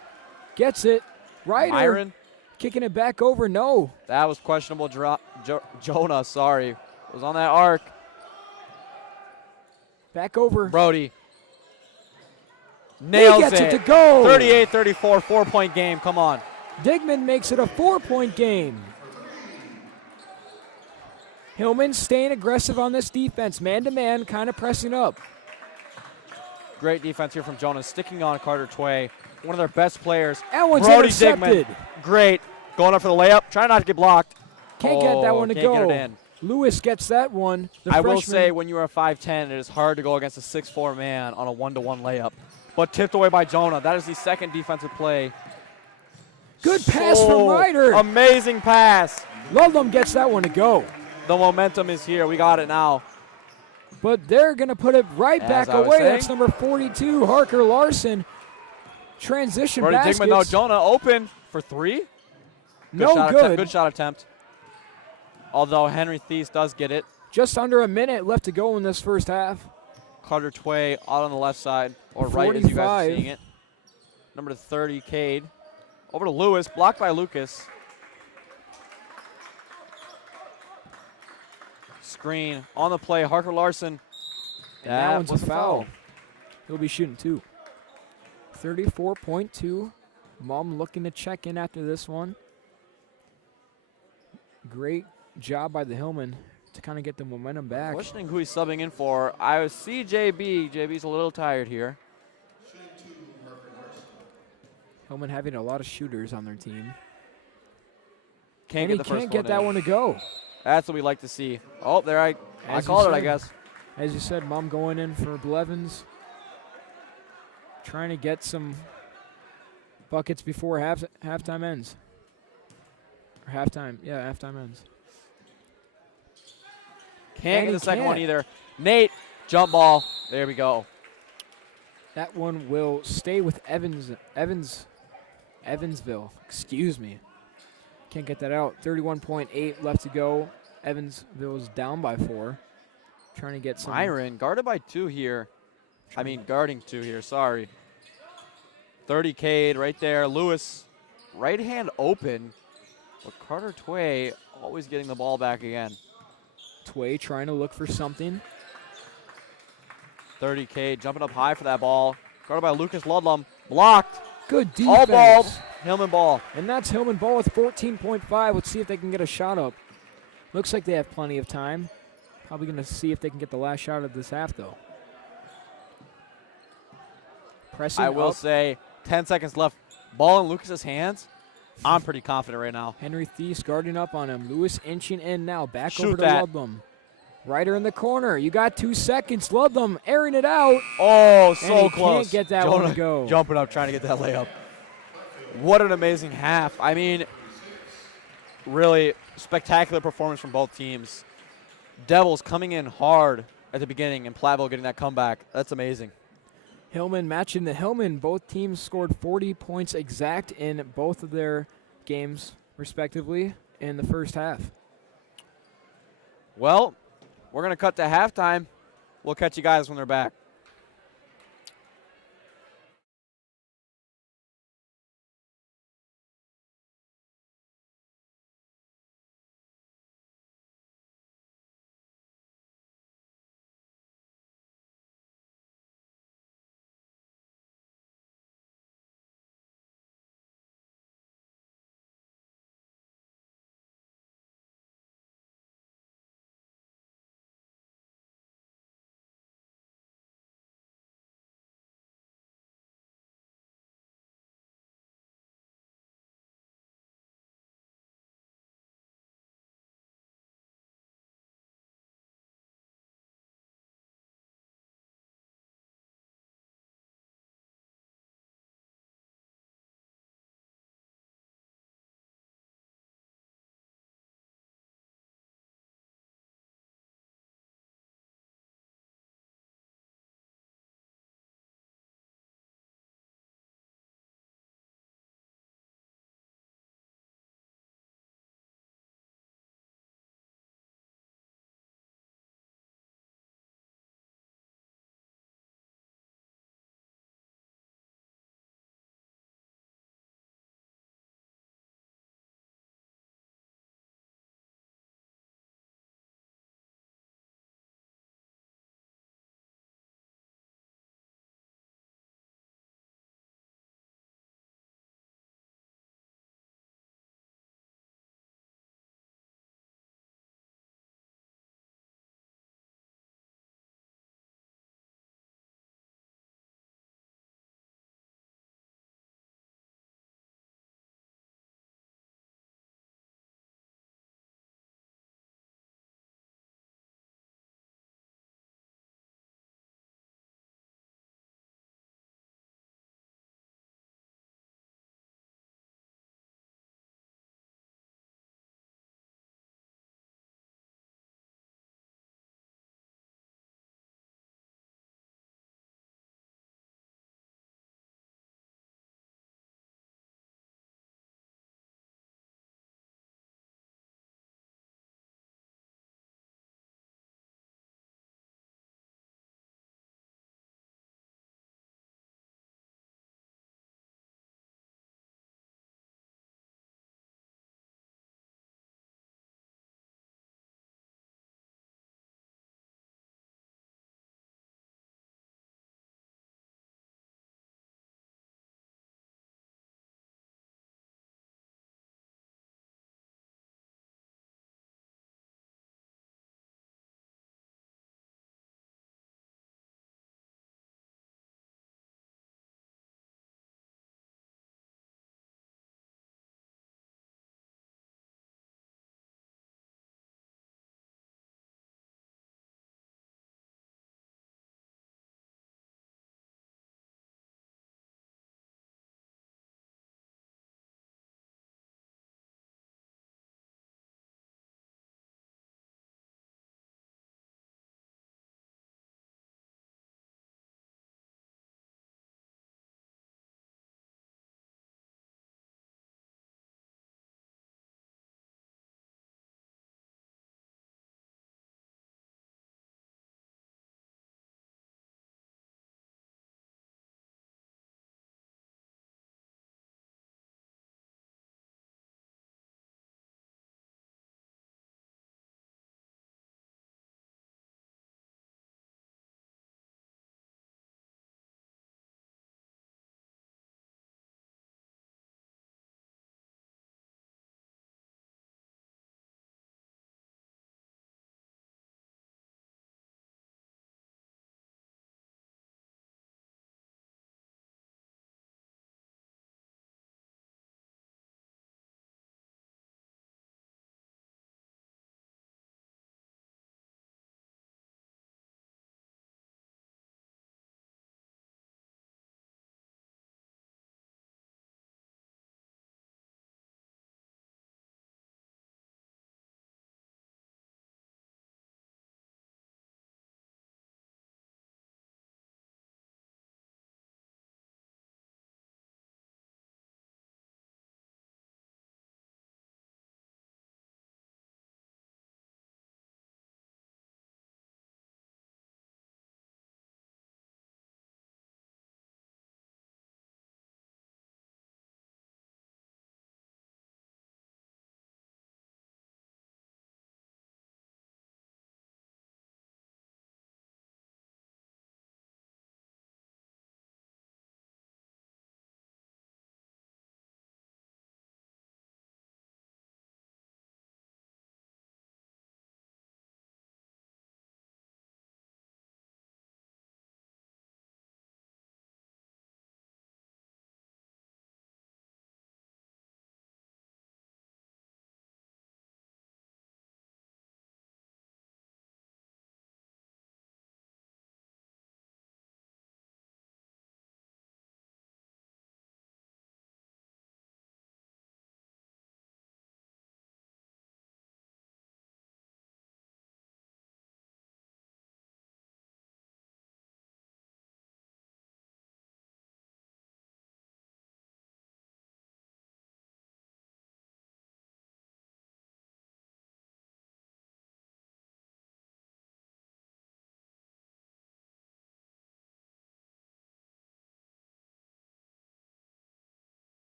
gets it. Ryder Myron, kicking it back over. No. that was questionable drop. Jonah, sorry. It was on that arc. Back over. Brody. Nails he gets it to go. 38-34, 4-point game. Come on. Digman makes it a 4-point game. Hillman staying aggressive on this defense. Man-to-man, kind of pressing up. Great defense here from Jonah, sticking on Carter Tway, one of their best players. That one's Brody intercepted. Digman, great. Going up for the layup, trying not to get blocked. Can't get that one to can't go. get it in. Lewis gets that one. The I will freshman- say, when you are 5'10", it is hard to go against a 6'4" man on a 1-to-1 layup. But tipped away by Jonah. That is the second defensive play. Good pass from Ryder. Amazing pass. Ludlam gets that one to go. The momentum is here. We got it now. But they're going to put it right As back I was away. saying. That's number 42, Harker Larson. Transition Brody baskets. Digman, no, Jonah open for three. No shot good. Attempt, good shot attempt. Although Henry Thies does get it. Just under a minute left to go in this first half. Carter Tway out on the left side, or right as you guys are 45. seeing it. Number 30, Cade. Over to Lewis, blocked by Lucas. Screen on the play, Harker Larson. And that one's was a foul. He'll be shooting two. 34.2. Mom looking to check in after this one. Great job by the Hillman to kind of get the momentum back. Questioning who he's subbing in for. I see JB. JB's a little tired here. Hillman having a lot of shooters on their team. Can't And get he the first can't get one that in. one to go. That's what we like to see. Oh, there I As you called it, I said. guess. As you said, Mom going in for Blevins. Trying to get some buckets before halftime ends. Or halftime ends. Can't And get he the second one can't. either. Nate, jump ball. There we go. That one will stay with Evansville. Excuse me. Can't get that out. 31.8 left to go. Evansville's down by 4. Trying to get some. Myron, guarded by 2 here. Guarding 2 here, sorry. 30 Cade right there. Lewis, right hand open. But Carter Tway always getting the ball back again. Tway trying to look for something. 30 Cade jumping up high for that ball. Guarded by Lucas Ludlam. Blocked. Good All defense. ball. Hillman ball. And that's Hillman ball with 14.5. Let's see if they can get a shot up. Looks like they have plenty of time. Probably going to see if they can get the last shot of this half, though. Pressing I will up. say, 10 seconds left. Ball in Lucas's hands. I'm pretty confident right now. Henry Thies guarding up on him. Lewis inching in now. Back Shoot over to that. Ludlam. Ryder in the corner. You got 2 seconds. Ludlam airing it out. Oh, so And he close. can't get that one to go. Jumping up, trying to get that layup. What an amazing half. Really spectacular performance from both teams. Devils coming in hard at the beginning and Platteville getting that comeback. That's amazing. Hillman matching the Hillman. Both teams scored 40 points exact in both of their games, respectively, in the first half. Well, we're going to cut to halftime. We'll catch you guys when they're back.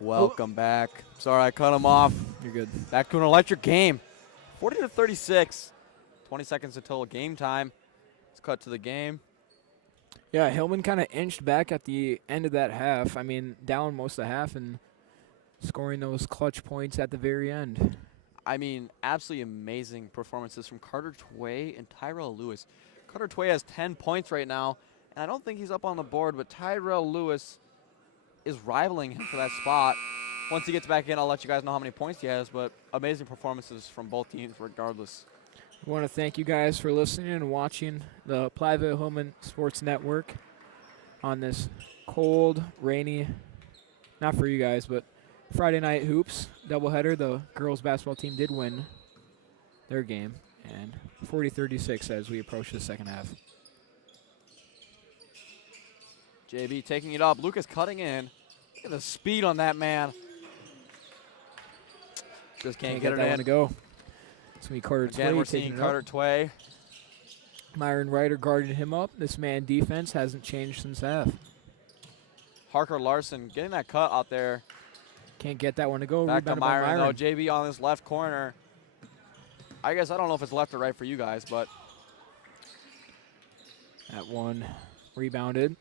Welcome back. Sorry, I cut him off. You're good. Back to an electric game. 40-36. 20 seconds until game time. Let's cut to the game. Yeah, Hillman kind of inched back at the end of that half. I mean, down most of the half and scoring those clutch points at the very end. I mean, absolutely amazing performances from Carter Tway and Tyrell Lewis. Carter Tway has 10 points right now, and I don't think he's up on the board, but Tyrell Lewis is rivaling him for that spot. Once he gets back in, I'll let you guys know how many points he has, but amazing performances from both teams regardless. I want to thank you guys for listening and watching the Platteville Hillman Sports Network on this cold, rainy, not for you guys, but Friday night hoops doubleheader. The girls basketball team did win their game, and 40-36 as we approach the second half. JB taking it up. Lucas cutting in. Look at the speed on that man. Just can't get it that in. one to go. It's going to be Carter Tway. Again, we're seeing Carter Tway. Myron Ryder guarded him up. This man defense hasn't changed since half. Harker Larson getting that cut out there. Can't get that one to go. Back to Rebounded by Myron, Myron. though. JB on this left corner. I guess I don't know if it's left or right for you guys, but That one rebounded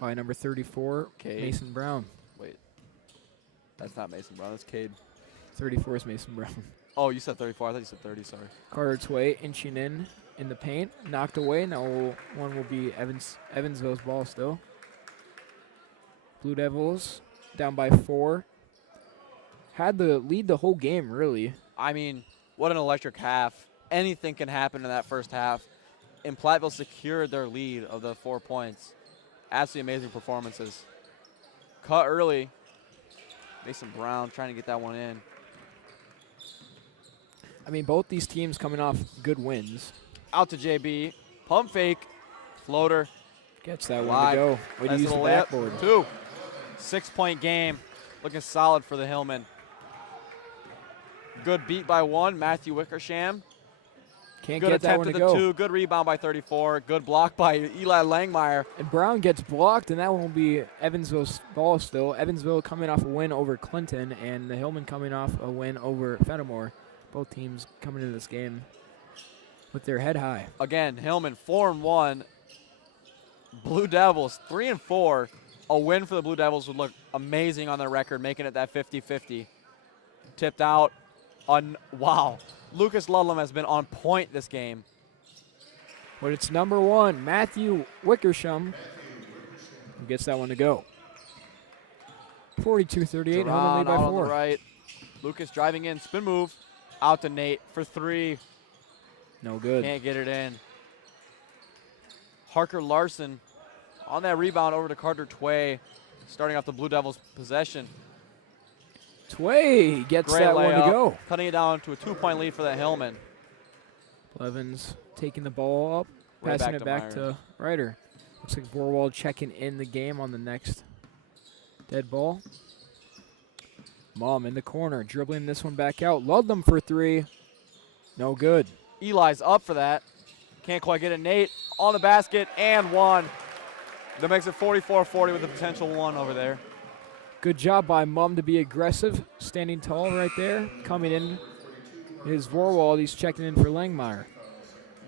by number 34, Cade. Mason Brown. wait. That's not Mason Brown. That's Cade. 34 is Mason Brown. Oh, you said 34. I thought you said 30. Sorry. Carter Tway inching in the paint. Knocked away. Now one will be Evansville's ball still. Blue Devils down by 4. Had the lead the whole game, really. I mean, what an electric half. Anything can happen in that first half. And Platteville secured their lead of the 4 points. Absolutely amazing performances. Cut early. Mason Brown trying to get that one in. I mean, both these teams coming off good wins. Out to JB. Pump fake. Floater. Gets that one Wide. to go. Way to Nice use the little layup. backboard. 2. 6-point game. Looking solid for the Hillmen. Good beat by 1. Matthew Wickersham. Can't Good get that attempt one at to the go. 2. Good rebound by 34. Good block by Eli Langmeyer. And Brown gets blocked, and that one will be Evansville's ball still. Evansville coming off a win over Clinton, and the Hillmen coming off a win over Fenimore. Both teams coming into this game with their head high. Again, Hillman 4-1. Blue Devils 3-4. A win for the Blue Devils would look amazing on their record, making it that 50-50. Tipped out. Wow. Lucas Ludlam has been on point this game. But it's number 1, Matthew Wickersham, who gets that one to go. 42-38, Hillman Duran lead by out on 4. the right. Lucas driving in, spin move. Out to Nate for 3. No good. Can't get it in. Harker Larson on that rebound over to Carter Tway, starting off the Blue Devils' possession. Tway gets Great that one layup, to go. cutting it down to a 2-point lead for the Hillmen. Blevins taking the ball up, Right passing back it to back Myron. to Ryder. Looks like Vorwald checking in the game on the next dead ball. Mom in the corner, dribbling this one back out. Ludlam for 3. No good. Eli's up for that. Can't quite get it. Nate on the basket and 1. That makes it 44-40 with a potential 1 over there. Good job by Mum to be aggressive, standing tall right there. Coming in is Vorwald. He's checking in for Langmeyer.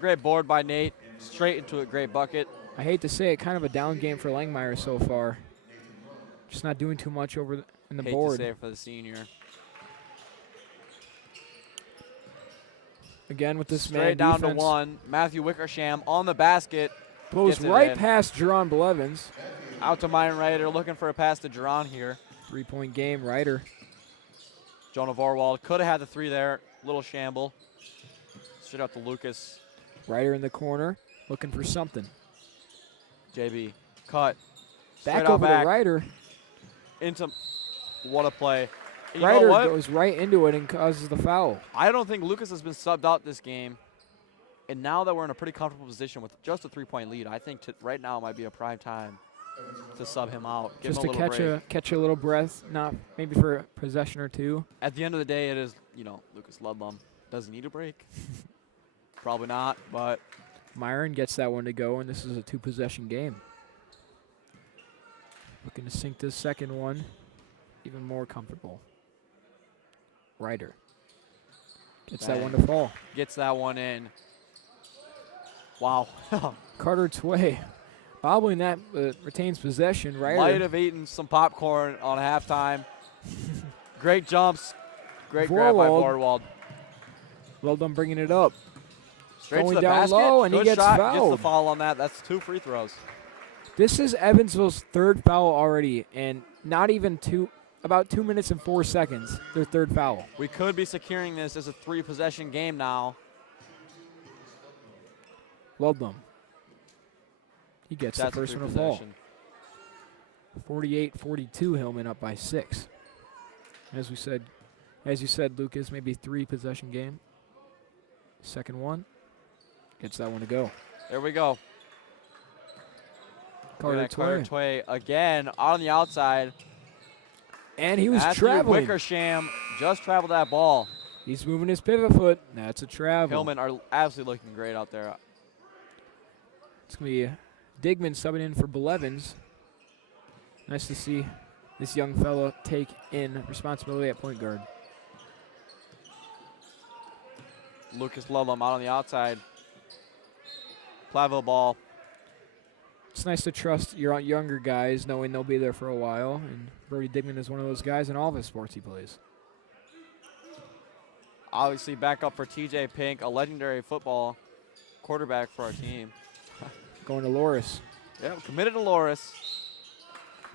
Great board by Nate. Straight into a great bucket. I hate to say it, kind of a down game for Langmeyer so far. Just not doing too much over in the Hate board. to say it for the senior. Again with this man Straight down defense. to 1. Matthew Wickersham on the basket. Blows Gets it right in. past Jerron Blevins. Out to Myron Ryder, looking for a pass to Duran here. 3-point game, Ryder. Jonah Vorwald could have had the 3 there. Little shamble. Straight out to Lucas. Ryder in the corner, looking for something. JB. Cut. Back Straight out over back. to Ryder. Into. What a play. You know Ryder what? goes right into it and causes the foul. I don't think Lucas has been subbed out this game. And now that we're in a pretty comfortable position with just a 3-point lead, I think right now might be a prime time to sub him out. Give Just him to a little break. catch a little breath, not maybe for a possession or 2. At the end of the day, it is, Lucas Ludlam. Does he need a break? Probably not, but Myron gets that one to go, and this is a 2-possession game. Looking to sink this second one. Even more comfortable. Ryder. Gets that one to fall. Gets that one in. Wow. Carter Tway bobbling that, retains possession. Ryder. Might have eaten some popcorn on halftime. Great jumps. Great grab by Vorwald. Well done bringing it up. Straight Going to the down basket. low, and Good he gets shot. fouled. Gets the foul on that. That's 2 free throws. This is Evansville's third foul already, and not even about 2 minutes and 4 seconds, their third foul. We could be securing this as a 3-possession game now. Well done. He gets That's the first a one to fall. 3-possession. 48-42, Hillman up by 6. As you said, Lucas, maybe 3-possession game. Second one. Gets that one to go. There we go. Carter Tway again out on the outside. And he was Matthew traveling. Wickersham just traveled that ball. He's moving his pivot foot. That's a travel. Hillman are absolutely looking great out there. It's going to be Digman subbing in for Blevins. Nice to see this young fella take in responsibility at point guard. Lucas Ludlam out on the outside. Platteville ball. It's nice to trust your younger guys knowing they'll be there for a while. And Brody Digman is one of those guys in all of his sports he plays. Obviously back up for TJ Pink, a legendary football quarterback for our team. Going to Loris. Yeah, committed to Loris.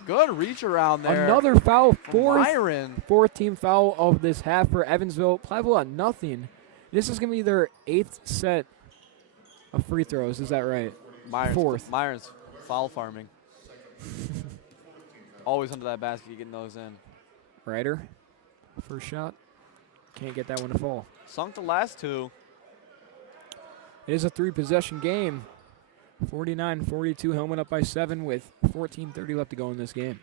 Good reach around there. Another foul, Myron. fourth team foul of this half for Evansville. Platteville at nothing. This is going to be their 8th set of free throws. Is that right? Fourth. Myron's foul farming. Always under that basket, getting those in. Ryder, first shot. Can't get that one to fall. Sunk the last 2. It is a 3-possession game. 49-42, Hillman up by 7 with 14:30 left to go in this game.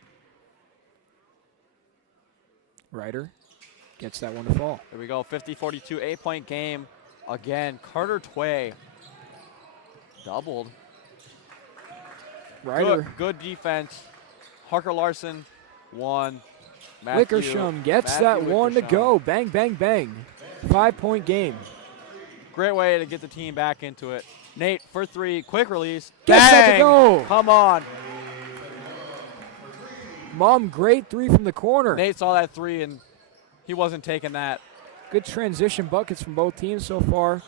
Ryder gets that one to fall. There we go, 50-42, 8-point game. Again, Carter Tway doubled. Ryder. Good defense. Harker Larson, 1. Wickersham gets that one to go. Bang, bang, bang. 5-point game. Great way to get the team back into it. Nate for 3, quick release. Gets that to Bang! go. Come on. Mom, great 3 from the corner. Nate saw that 3 and he wasn't taking that. Good transition buckets from both teams so far.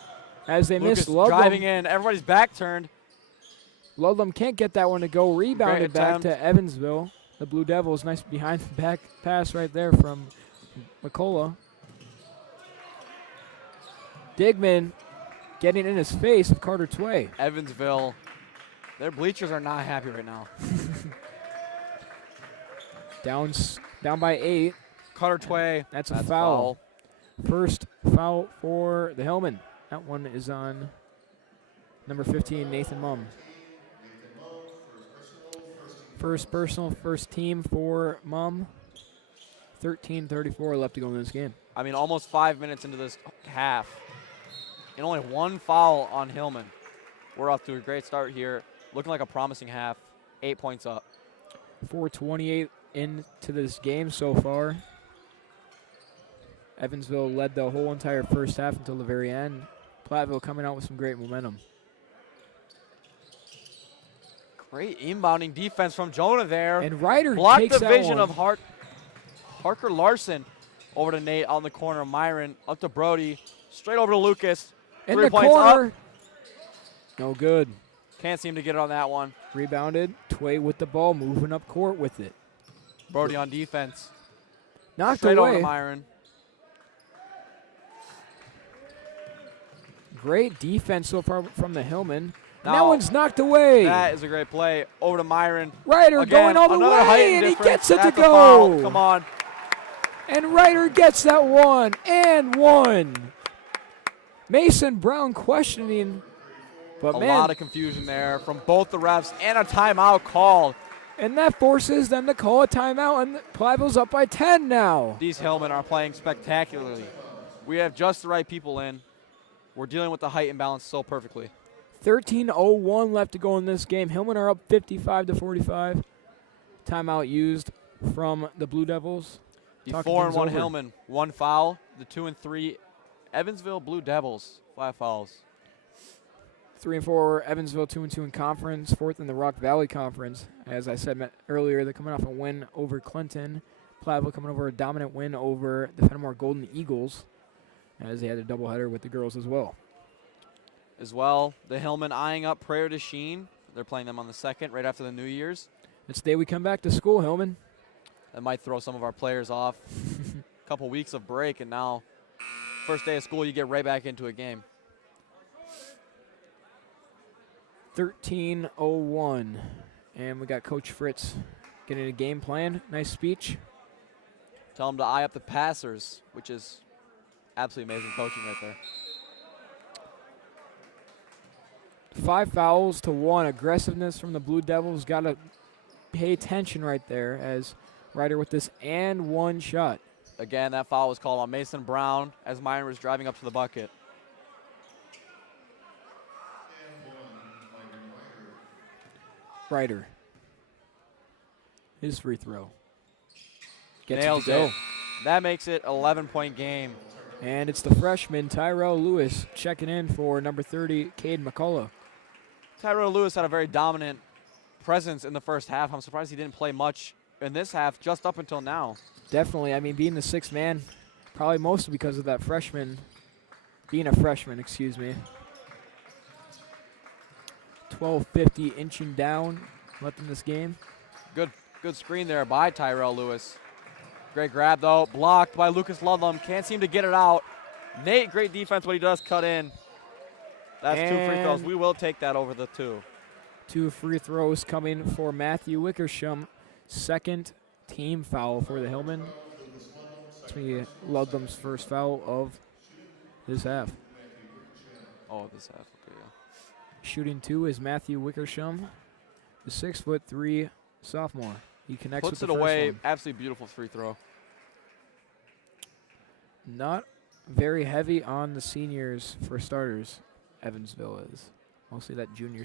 As they Lucas miss Ludlam. driving in, everybody's back turned. Ludlam can't get that one to go. Rebounded Great back attempt. to Evansville. The Blue Devils, nice behind the back pass right there from McCullough. Digman getting in his face of Carter Tway. Evansville, their bleachers are not happy right now. Down by 8. Carter Tway. That's a foul. First foul for the Hillman. That one is on number 15, Nathan Mumm. First personal, first team for Mumm. 13:34 left to go in this game. I mean, almost 5 minutes into this half. And only 1 foul on Hillman. We're off to a great start here. Looking like a promising half. 8 points up. 4:28 into this game so far. Evansville led the whole entire first half until the very end. Platteville coming out with some great momentum. Great inbounding defense from Jonah there. And Ryder blocked takes the that vision one. of Harker Larson. Over to Nate on the corner. Myron up to Brody. Straight over to Lucas. In 3 the points corner. up. No good. Can't seem to get it on that one. Rebounded. Tway with the ball, moving up court with it. Brody on defense. Knocked Straight over away. to Myron. Great defense so far from the Hillman. And that Now, one's knocked away. That is a great play. Over to Myron. Ryder Again, going all the another height way, and he difference. gets it to That's a foul. go. Come on. And Ryder gets that one and one. Mason Brown questioning, but A man, lot of confusion there from both the refs and a timeout called. and that forces them to call a timeout, and Platteville's up by 10 now. These Hillmen are playing spectacularly. We have just the right people in. We're dealing with the height imbalance so perfectly. 13:01 left to go in this game. Hillman are up 55-45. timeout used from the Blue Devils. The Talking 4-1 things over. Hillman, 1 foul. The 2-3 Evansville Blue Devils, 5 fouls. 3-4 Evansville, 2-2 in conference, 4th in the Rock Valley Conference. As I said earlier, they're coming off a win over Clinton. Platteville coming over a dominant win over the Fenimore Golden Eagles, as they had a doubleheader with the girls as well. As well, the Hillman eyeing up Prairie du Chien. They're playing them on the 2nd, right after the New Year's. It's the day we come back to school, Hillman. That might throw some of our players off. A couple weeks of break, and now first day of school, you get right back into a game. 13:01, and we got Coach Fritz getting a game plan. Nice speech. Tell them to eye up the passers, which is absolutely amazing coaching right there. 5 fouls to 1. Aggressiveness from the Blue Devils. Got to pay attention right there as Ryder with this and 1 shot. Again, that foul was called on Mason Brown as Myron was driving up to the bucket. Ryder. His free throw. Gets Nails it to go. it. That makes it 11-point game. And it's the freshman, Tyrell Lewis, checking in for number 30, Cade McCullough. Tyrell Lewis had a very dominant presence in the first half. I'm surprised he didn't play much in this half just up until now. Definitely. I mean, being the 6th man, probably mostly because of that freshman, being a freshman, excuse me. 12:50 inching down left in this game. Good screen there by Tyrell Lewis. Great grab, though. Blocked by Lucas Ludlam. Can't seem to get it out. Nate, great defense, but he does cut in. That's 2 free throws. And We will take that over the 2. 2 free throws coming for Matthew Wickersham. 2nd team foul for the Hillman. It's going to be Ludlam's first foul of this half. Oh, this half. Okay, yeah. Shooting 2 is Matthew Wickersham, the 6'3" sophomore. He connects Puts with it the away. first one. Absolutely beautiful free throw. Not very heavy on the seniors for starters, Evansville is. Mostly that junior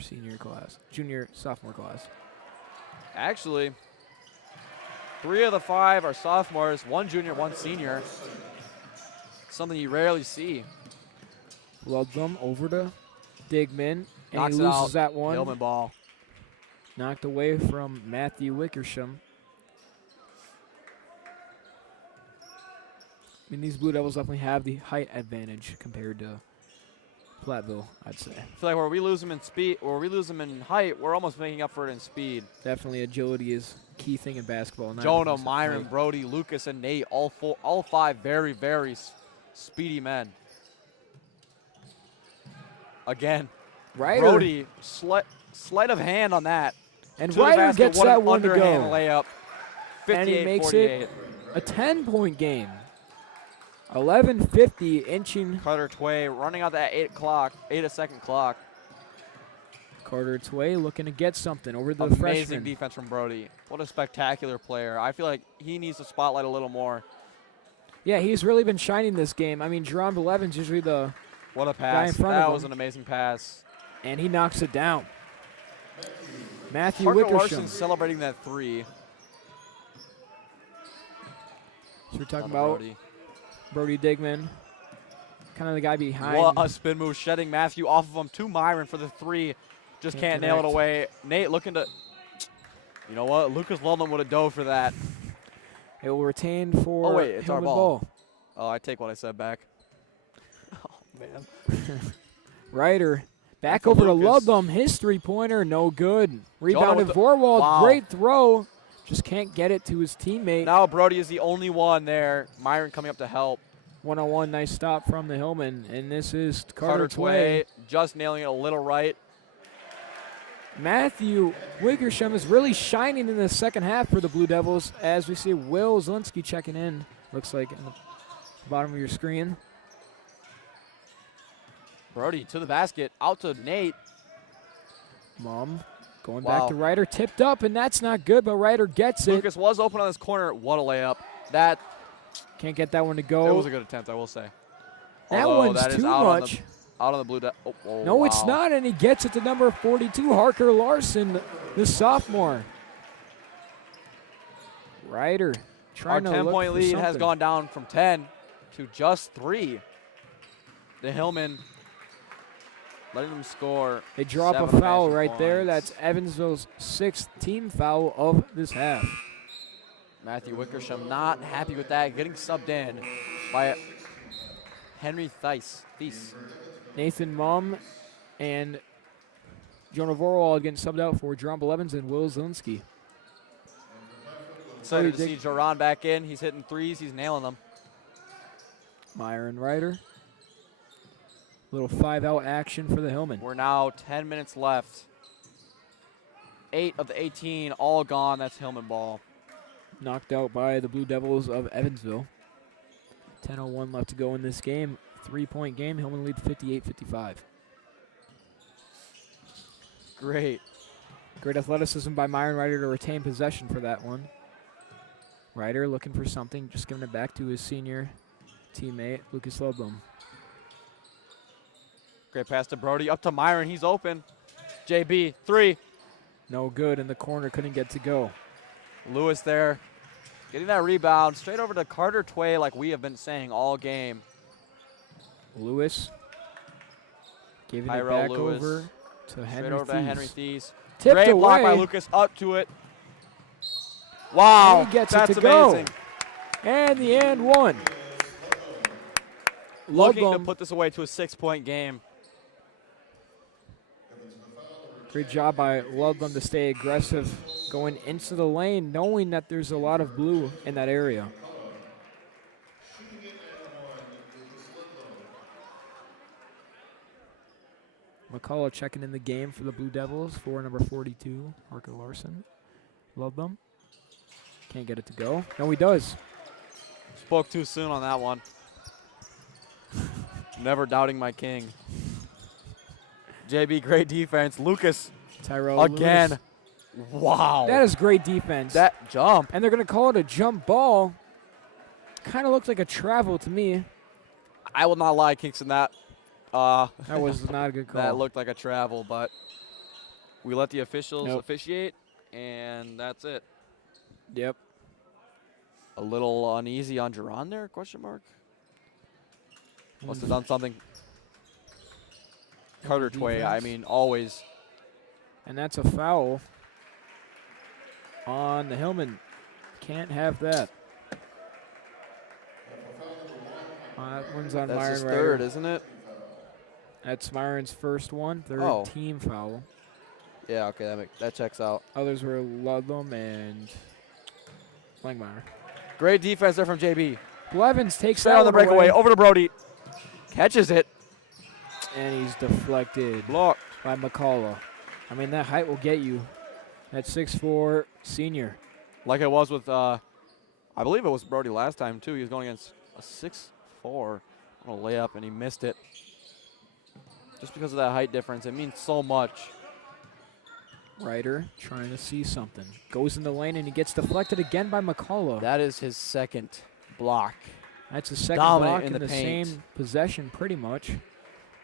sophomore class. Actually, 3 of the 5 are sophomores, 1 junior, 1 senior. Something you rarely see. Ludlam over to Digman, and Knocks he it loses out. that one. Hillman ball. Knocked away from Matthew Wickersham. I mean, these Blue Devils definitely have the height advantage compared to Platteville, I'd say. I feel like where we lose them in speed, or we lose them in height, we're almost making up for it in speed. Definitely agility is a key thing in basketball. not Jonah, everything's Myron, height. Brody, Lucas, and Nate, all 5 very, very speedy men. Again, Ryder. Brody, sleight of hand on that. And To the Ryder basket, gets what that an one to underhand go. layup. And he makes 58-48. it a 10-point game. 11:50 inching. Carter Tway running out that 8-second clock. Carter Tway looking to get something over the Amazing freshman. defense from Brody. What a spectacular player. I feel like he needs to spotlight a little more. Yeah, he's really been shining this game. I mean, Jerome Levin's usually the, What a Guy in pass. front of That him. was an amazing pass. and he knocks it down. Matthew Parker Wickersham. Larson celebrating that 3. So we're talking on about Brody. Brody Digman, kind of the guy behind. What a spin move, shedding Matthew off of him to Myron for the 3. Just can't nail it connect. away. Nate looking to, you know what? Lucas Ludlam would have dove for that. It will retain for Oh, wait, it's our Hillman ball. Oh, I take what I said back. Oh, man. Ryder back For over to Lucas. Ludlam. His three-pointer, no good. Rebounded with the- Vorwald. Wow. Great throw. Just can't get it to his teammate. Now Brody is the only one there. Myron coming up to help. 101, nice stop from the Hillman. And this is Carter Carter Tway. just nailing it a little right. Matthew Wickersham is really shining in the second half for the Blue Devils as we see Will Zielinski checking in. Looks like in the bottom of your screen. Brody to the basket, out to Nate. Mom going Wow. back to Ryder. Tipped up, and that's not good, but Ryder gets it. Lucas was open on this corner. What a layup. That Can't get that one to it go. was a good attempt, I will say. That Although one's that is too out much. On the Blue Devils. Oh, No, wow. it's not, and he gets it to number 42, Harker Larson, the sophomore. Ryder Our trying to look 10-point for lead has something. gone down from 10 to just 3. The Hillman letting them score. They drop a 7 foul unanswered right there. points. That's Evansville's 6th team foul of this half. Matthew Wickersham not happy with that, getting subbed in by Henry Thies. Nathan Mum and Jonah Vorwall all getting subbed out for Jerome Blevins and Will Zielinski. Excited to see Joran back in. He's hitting threes. He's nailing them. Myron Ryder. Little 5-out action for the Hillman. We're now 10 minutes left. 8 of the 18 all gone. That's Hillman ball. Knocked out by the Blue Devils of Evansville. 10:01 left to go in this game. 3-point game. Hillman lead 58-55. Great. Great athleticism by Myron Ryder to retain possession for that one. Ryder looking for something, just giving it back to his senior teammate, Lucas Ludlum. Great pass to Brody. Up to Myron. He's open. JB, 3. No good in the corner, couldn't get to go. Lewis there. Getting that rebound. Straight over to Carter Tway like we have been saying all game. Lewis giving it Tyrell back Lewis. over to Henry Straight over to Thies. Henry Thies. Tipped Great block by away. Lucas. Up to it. Wow. And he gets that's it to amazing. go. And the and one. Looking to Ludlum, put this away to a 6-point game. great job by Ludlum to stay aggressive going into the lane, knowing that there's a lot of blue in that area. McCullough checking in the game for the Blue Devils for number 42, Harker Larson. Ludlum. Can't get it to go. No, he does. Spoke too soon on that one. Never doubting my king. JB, great defense. Lucas Tyrell again. Lewis. Wow. That is great defense. That jump. And they're going to call it a jump ball. Kind of looks like a travel to me. I will not lie, Kingston. That was not a good call. that looked like a travel, but we let the officials Nope. officiate, and that's it. Yep. A little uneasy on Jerron there? Question mark. Must have done something. Carter Tway, I defense. mean, always. And that's a foul on the Hillman. Can't have that. That one's on That's Myron his Ryder. third, isn't it? That's Myron's first one, third Oh. team foul. Yeah, okay, that checks out. Others were Ludlum and Langmeyer. Great defense there from JB. Blevins takes Straight that on the one breakaway, away, over to Brody. Catches it. and he's deflected Blocked. by McCullough. I mean, that height will get you. That 6'4" senior. Like it was with, I believe it was Brody last time, too. He was going against a 6'4" on a layup, and he missed it. Just because of that height difference, it means so much. Ryder trying to see something. Goes in the lane, and he gets deflected again by McCullough. That is his second block. That's the second Dominant block in in the the paint. same possession, pretty much.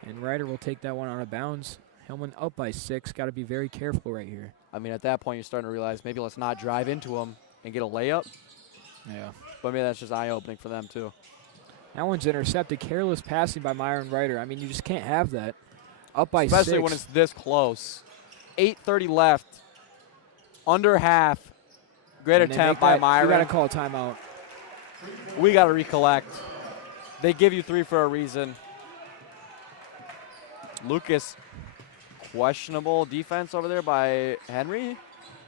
And Ryder will take that one out of bounds. Hillman up by 6. Got to be very careful right here. I mean, at that point, you're starting to realize maybe let's not drive into him and get a layup. Yeah. But maybe that's just eye-opening for them, too. That one's intercepted. Careless passing by Myron Ryder. I mean, you just can't have that. Up by 6. Especially when it's this close. 8:30 left. Under half. Great And they attempt make by that- Myron. You got to call a timeout. We got to recollect. They give you 3 for a reason. Lucas, questionable defense over there by Henry.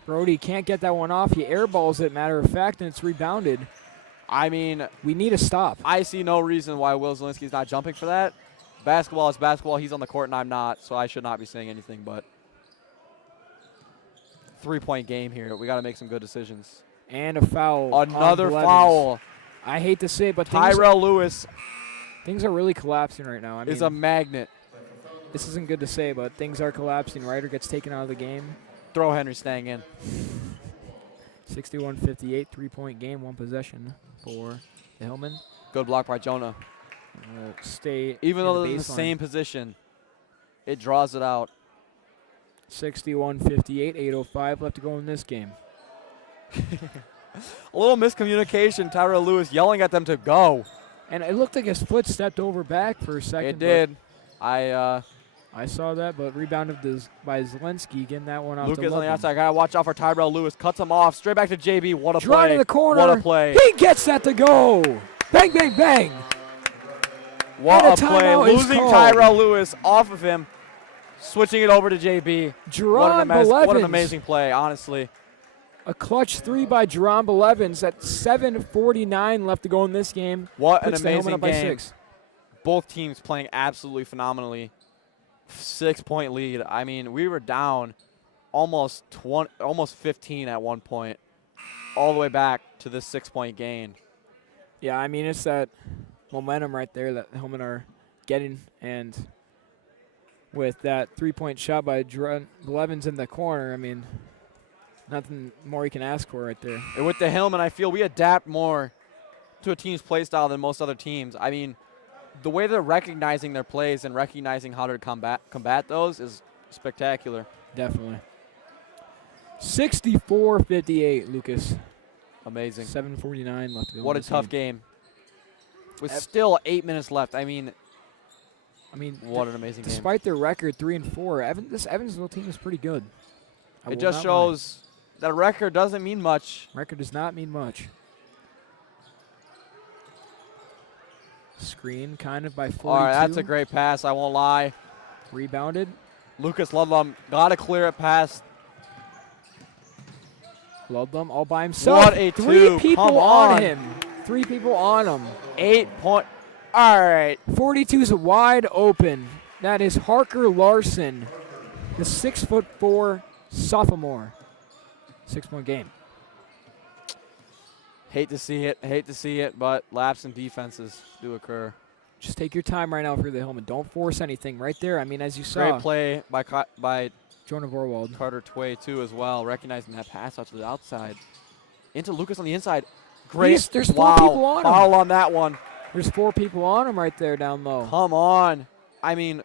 Brody can't get that one off. He airballs it, matter of fact, and it's rebounded. I mean, We need a stop. I see no reason why Will Zielinski's not jumping for that. Basketball is basketball. He's on the court and I'm not, so I should not be saying anything, but 3-point game here. We got to make some good decisions. And a foul. on Another Blevins. foul. I hate to say it, but Tyrell Lewis things are really collapsing right now. I mean, is a magnet. this isn't good to say, but things are collapsing. Ryder gets taken out of the game. Throw Henry staying in. 61-58, 3-point game, 1 possession for the Hillman. Good block by Jonah. Stay Even in though the they're in the baseline. same position, it draws it out. 61-58, 8:05 left to go in this game. A little miscommunication. Tyrell Lewis yelling at them to go. And it looked like his foot stepped over back for a second. It did. I saw that, but rebounded by Zelensky, getting that one off Lucas to on the Ludlam. outside. Got to watch out for Tyrell Lewis. Cuts him off. Straight back to JB. What a Drive play. to the corner. What a play. He gets that to go. Bang, bang, bang. What And a play. timeout is Losing called. Tyrell Lewis off of him. Switching it over to JB. What an amazing play, honestly. A clutch three by Jerome Belevins at 7:49 left to go in this game. What Puts an the Hillmen amazing up by game. 6. Both teams playing absolutely phenomenally. 6-point lead. I mean, we were down almost 15 at one point, all the way back to this 6-point gain. Yeah, I mean, it's that momentum right there that the Hillmen are getting, and with that three-point shot by Belevins in the corner, I mean, nothing more you can ask for right there. And with the Hillmen, I feel we adapt more to a team's play style than most other teams. I mean, the way they're recognizing their plays and recognizing how to combat those is spectacular. Definitely. 64-58, Lucas. Amazing. 7:49 left to go. What in a this tough game. With still 8 minutes left. I mean, what an amazing game. Despite their record 3-4, this Evansville team is pretty good. It just shows that a record doesn't mean much. Record does not mean much. Screen kind of by 42. All right, that's a great pass, I won't lie. Rebounded. Lucas Ludlam got to clear it past. Ludlam all by himself. What a Three two. people Come on on. him. 3 people on him. 8 point. All right. 42's wide open. That is Harker Larson, the 6'4" sophomore. 6-point game. Hate to see it, but lapse in defenses do occur. Just take your time right now for the Hillmen. Don't force anything right there. I mean, as you saw. Great play by Jonah Vorwald. Carter Tway, too, as well, recognizing that pass out to the outside. Into Lucas on the inside. Great. There's 4 people on him. Foul on that one. There's 4 people on him right there down low. Come on. I mean,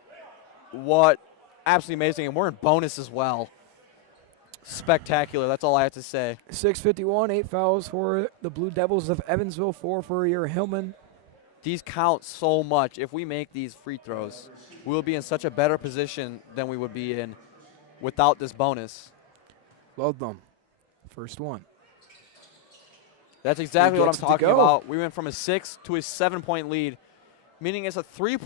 what? Absolutely amazing. And we're in bonus as well. Spectacular. That's all I have to say. 6:51, 8 fouls for the Blue Devils of Evansville, 4 for your Hillmen. These count so much. If we make these free throws, we'll be in such a better position than we would be in without this bonus. Ludlam, first one. That's exactly what I'm gets it to talking go. about. We went from a 6 to a 7-point lead, meaning it's a three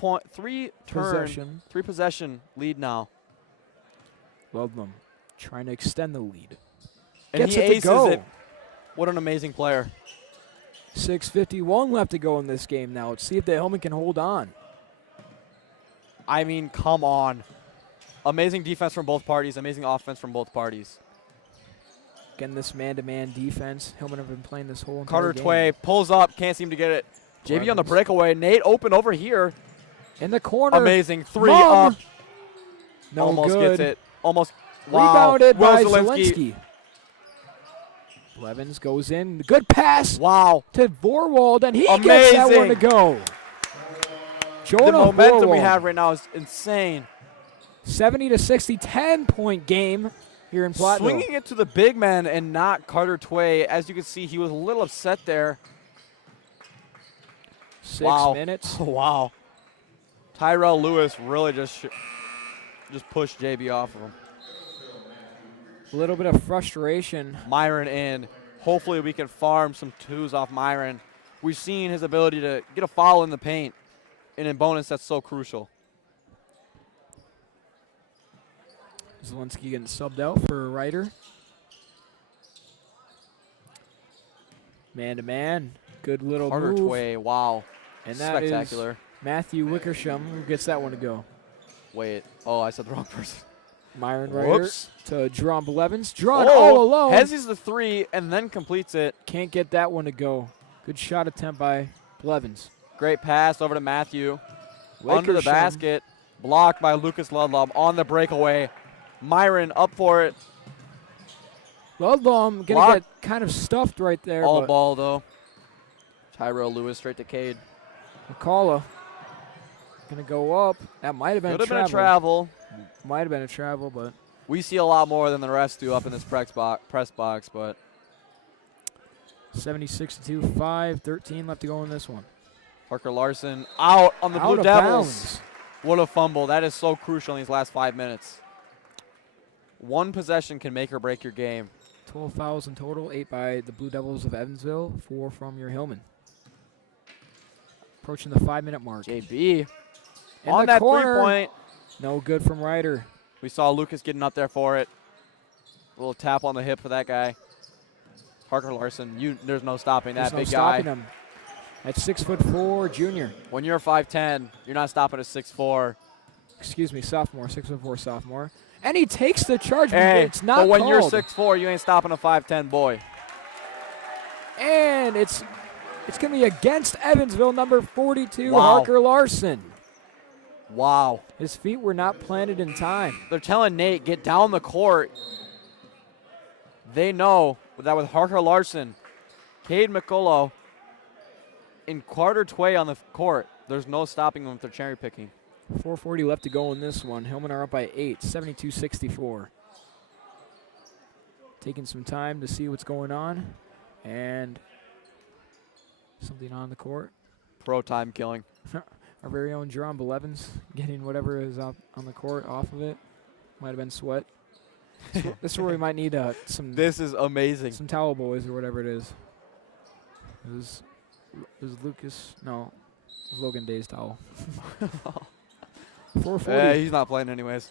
possession lead now. Ludlam trying to extend the lead. And Gets he it to aces go. it. What an amazing player. 6:51 left to go in this game now. Let's see if the Hillmen can hold on. I mean, come on. Amazing defense from both parties. Amazing offense from both parties. Again, this man-to-man defense. Hillmen have been playing this whole entire Carter game. Tway pulls up. Can't seem to get it. JB on the Blevins. breakaway. Nate open over here. In the corner. Amazing. 3 Mom. up. No Almost good. gets it. Almost. Wow. Rebounded Will by Zelensky. Zelensky. Blevins goes in. Good pass Wow. to Vorwald, and he gets that one to Amazing. go. Jonah The momentum we Vorwald. have right now is insane. 70-60, 10-point game here in Platteville. Swinging it to the big man and not Carter Tway. As you can see, he was a little upset there. 6 Wow. minutes. Wow. Tyrell Lewis really just pushed JB off of him. A little bit of frustration. Myron in. Hopefully we can farm some twos off Myron. We've seen his ability to get a foul in the paint. And in bonus, that's so crucial. Zelensky getting subbed out for Ryder. Man-to-man. Good little Carter move. Tway, wow. And that is spectacular. Matthew Wickersham who gets that one to go. Wait. Oh, I said the wrong person. Myron Ryder Whoops. to Jerome Blevins. Drawn Oh, all alone. Hezzy's the 3 and then completes it. Can't get that one to go. Good shot attempt by Blevins. Great pass over to Matthew. Under the Wickersham. basket. Blocked by Lucas Ludlam on the breakaway. Myron up for it. Ludlam going to Block. get kind of stuffed right there. All but ball, though. Tyrell Lewis straight to Cade. McCullough going to go up. That might have been Could a have been travel. a travel. Might have been a travel, but We see a lot more than the rest do up in this press box, but 76-2, 5:13 left to go in this one. Parker Larson out on the Out Blue of Devils. bounds. What a fumble. That is so crucial in these last 5 minutes. One possession can make or break your game. 12 fouls in total, 8 by the Blue Devils of Evansville, 4 from your Hillman. Approaching the 5-minute mark. JB In on the that corner. 3-point. No good from Ryder. We saw Lucas getting up there for it. A little tap on the hip for that guy. Parker Larson, there's no stopping that There's big no guy. stopping him. At 6'4", junior. When you're 5'10", you're not stopping at 6'4". Excuse me, sophomore, 6'4" sophomore. And he takes the charge, but Hey, it's not but when you're called. 6'4", you ain't stopping a 5'10" boy. And it's going to be against Evansville, number 42, Wow. Parker Larson. Wow. His feet were not planted in time. They're telling Nate, get down the court. They know that with Parker Larson, Cade McCullough, and Carter Tway on the court, there's no stopping them if they're cherry picking. 4:40 left to go in this one. Hillman are up by 8, 72-64. Taking some time to see what's going on. And something on the court. Pro time killing. Our very own Jerome Belevins getting whatever is up on the court off of it. Might have been sweat. This is where we might need some This is amazing. some towel boys or whatever it is. It was Lucas. No, it was Logan Day's towel. 4:40. He's not playing anyways.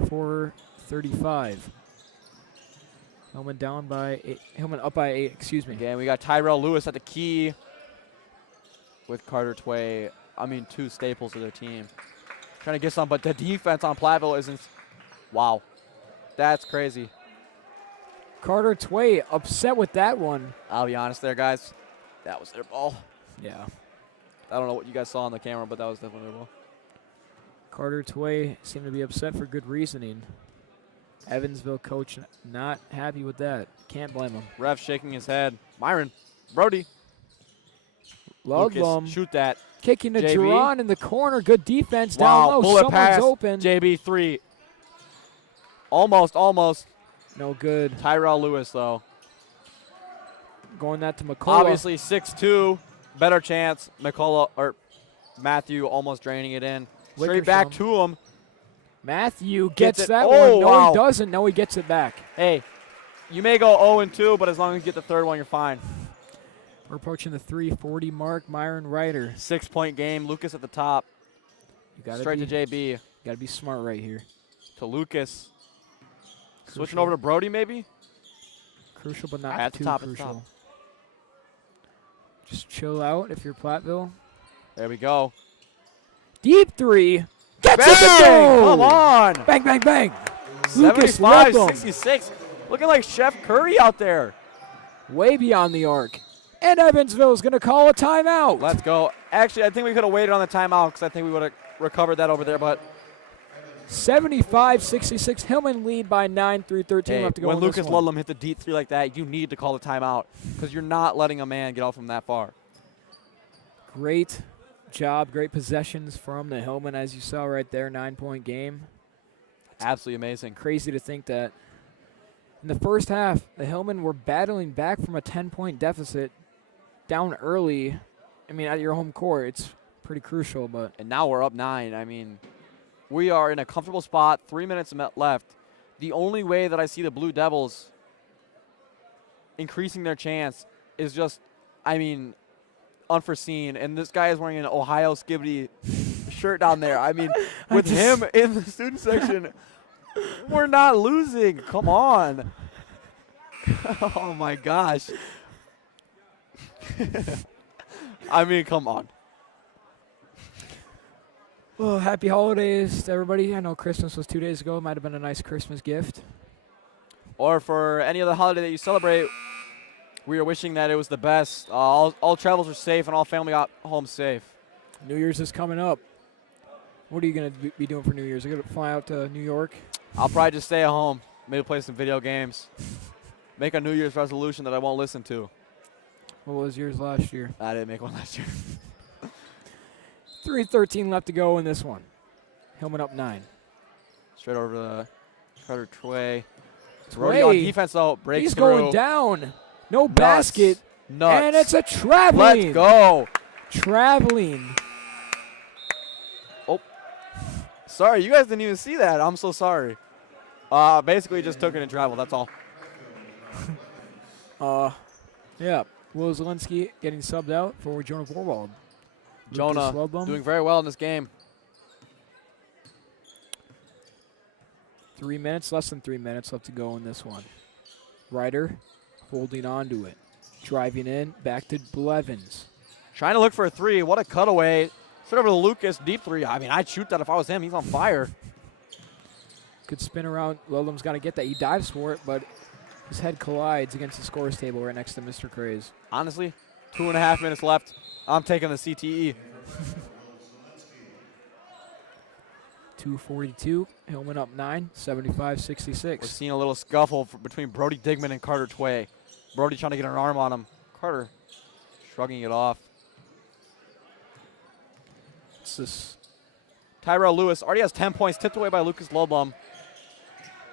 4:35. Hillman down by 8. Hillman up by 8. Excuse me. Again, we got Tyrell Lewis at the key with Carter Tway. I mean, 2 staples of their team. Trying to get some, but the defense on Platteville isn't. Wow. That's crazy. Carter Tway upset with that one. I'll be honest there, guys. That was their ball. Yeah. I don't know what you guys saw on the camera, but that was definitely their ball. Carter Tway seemed to be upset for good reasoning. Evansville coach not happy with that. Can't blame him. Ref shaking his head. Myron, Brody. Love Lucas, them. shoot that. Kicking to JB. Jerron in the corner. Good defense Wow, down low. bullet Someone's pass. open. JB 3. Almost. No good. Tyrell Lewis, though. Going that to McCullough. Obviously 6'2", better chance. McCullough or Matthew almost draining it in. Straight back Wickersham. to him. Matthew Gets gets it. that Oh, one. No, wow. he doesn't. No, he gets it back. Hey, you may go 0-2, but as long as you get the third one, you're fine. We're approaching the 3:40 mark. Myron Ryder. 6-point game. Lucas at the top. You gotta Straight be, to JB. Gotta be smart right here. To Lucas. Switching Crucial. over to Brody, maybe? Crucial, but not At the too top, at the crucial. top. Just chill out if you're Platteville. There we go. Deep 3. Gets it to Bang! go! Come on. Bang, bang, bang. Lucas led them 75-66. Looking like Chef Curry out there. way beyond the arc. And Evansville is going to call a timeout. Let's go. Actually, I think we could have waited on the timeout because I think we would have recovered that over there. But 75-66. Hillman lead by 9, 3:13 hey, left to go when in this Lucas one. Ludlam hit the deep 3 like that, you need to call the timeout because you're not letting a man get out from that far. Great job, great possessions from the Hillman, as you saw right there, 9-point game. Absolutely amazing. Crazy to think that in the first half, the Hillmen were battling back from a 10-point deficit down early. I mean, at your home court, it's pretty crucial, but And now we're up 9. I mean, we are in a comfortable spot. 3 minutes left. The only way that I see the Blue Devils increasing their chance is just, I mean, unforeseen. And this guy is wearing an Ohio Skibbity shirt down there. I mean, with him in the student section, we're not losing. Come on. Oh, my gosh. I mean, come on. well, happy holidays to everybody. I know Christmas was 2 days ago. It might have been a nice Christmas gift. Or for any other holiday that you celebrate, we are wishing that it was the best. All travels are safe and all family got home safe. New Year's is coming up. What are you going to be doing for New Year's? Are you going to fly out to New York? I'll probably just stay at home, maybe play some video games, make a New Year's resolution that I won't listen to. What was yours last year? I didn't make one last year. 3:13 left to go in this one. Hillman up 9. Straight over to Carter Tway. Tway, Brody on defense, though, breaks he's through. going down. No basket. Nuts. And it's a traveling. Let's go. Traveling. Oh. Sorry, you guys didn't even see that. I'm so sorry. Basically just took it and traveled. That's all. Yeah. Will Zielinski getting subbed out for Jonah Vorwald. Jonah doing very well in this game. 3 minutes, less than 3 minutes left to go in this one. Ryder holding on to it. Driving in, back to Blevins. Trying to look for a three. What a cutaway. Straight over to Lucas, deep three. I mean, I'd shoot that if I was him. He's on fire. Could spin around. Ludlam's got to get that. He dives for it, but his head collides against the scores table right next to Mr. Craze. Honestly, 2.5 minutes left. I'm taking the CTE. 2:42. Hillman up 9, 75-66. We're seeing a little scuffle between Brody Digman and Carter Tway. Brody trying to get an arm on him. Carter shrugging it off. It's this. Tyrell Lewis already has 10 points, tipped away by Lucas Ludlam.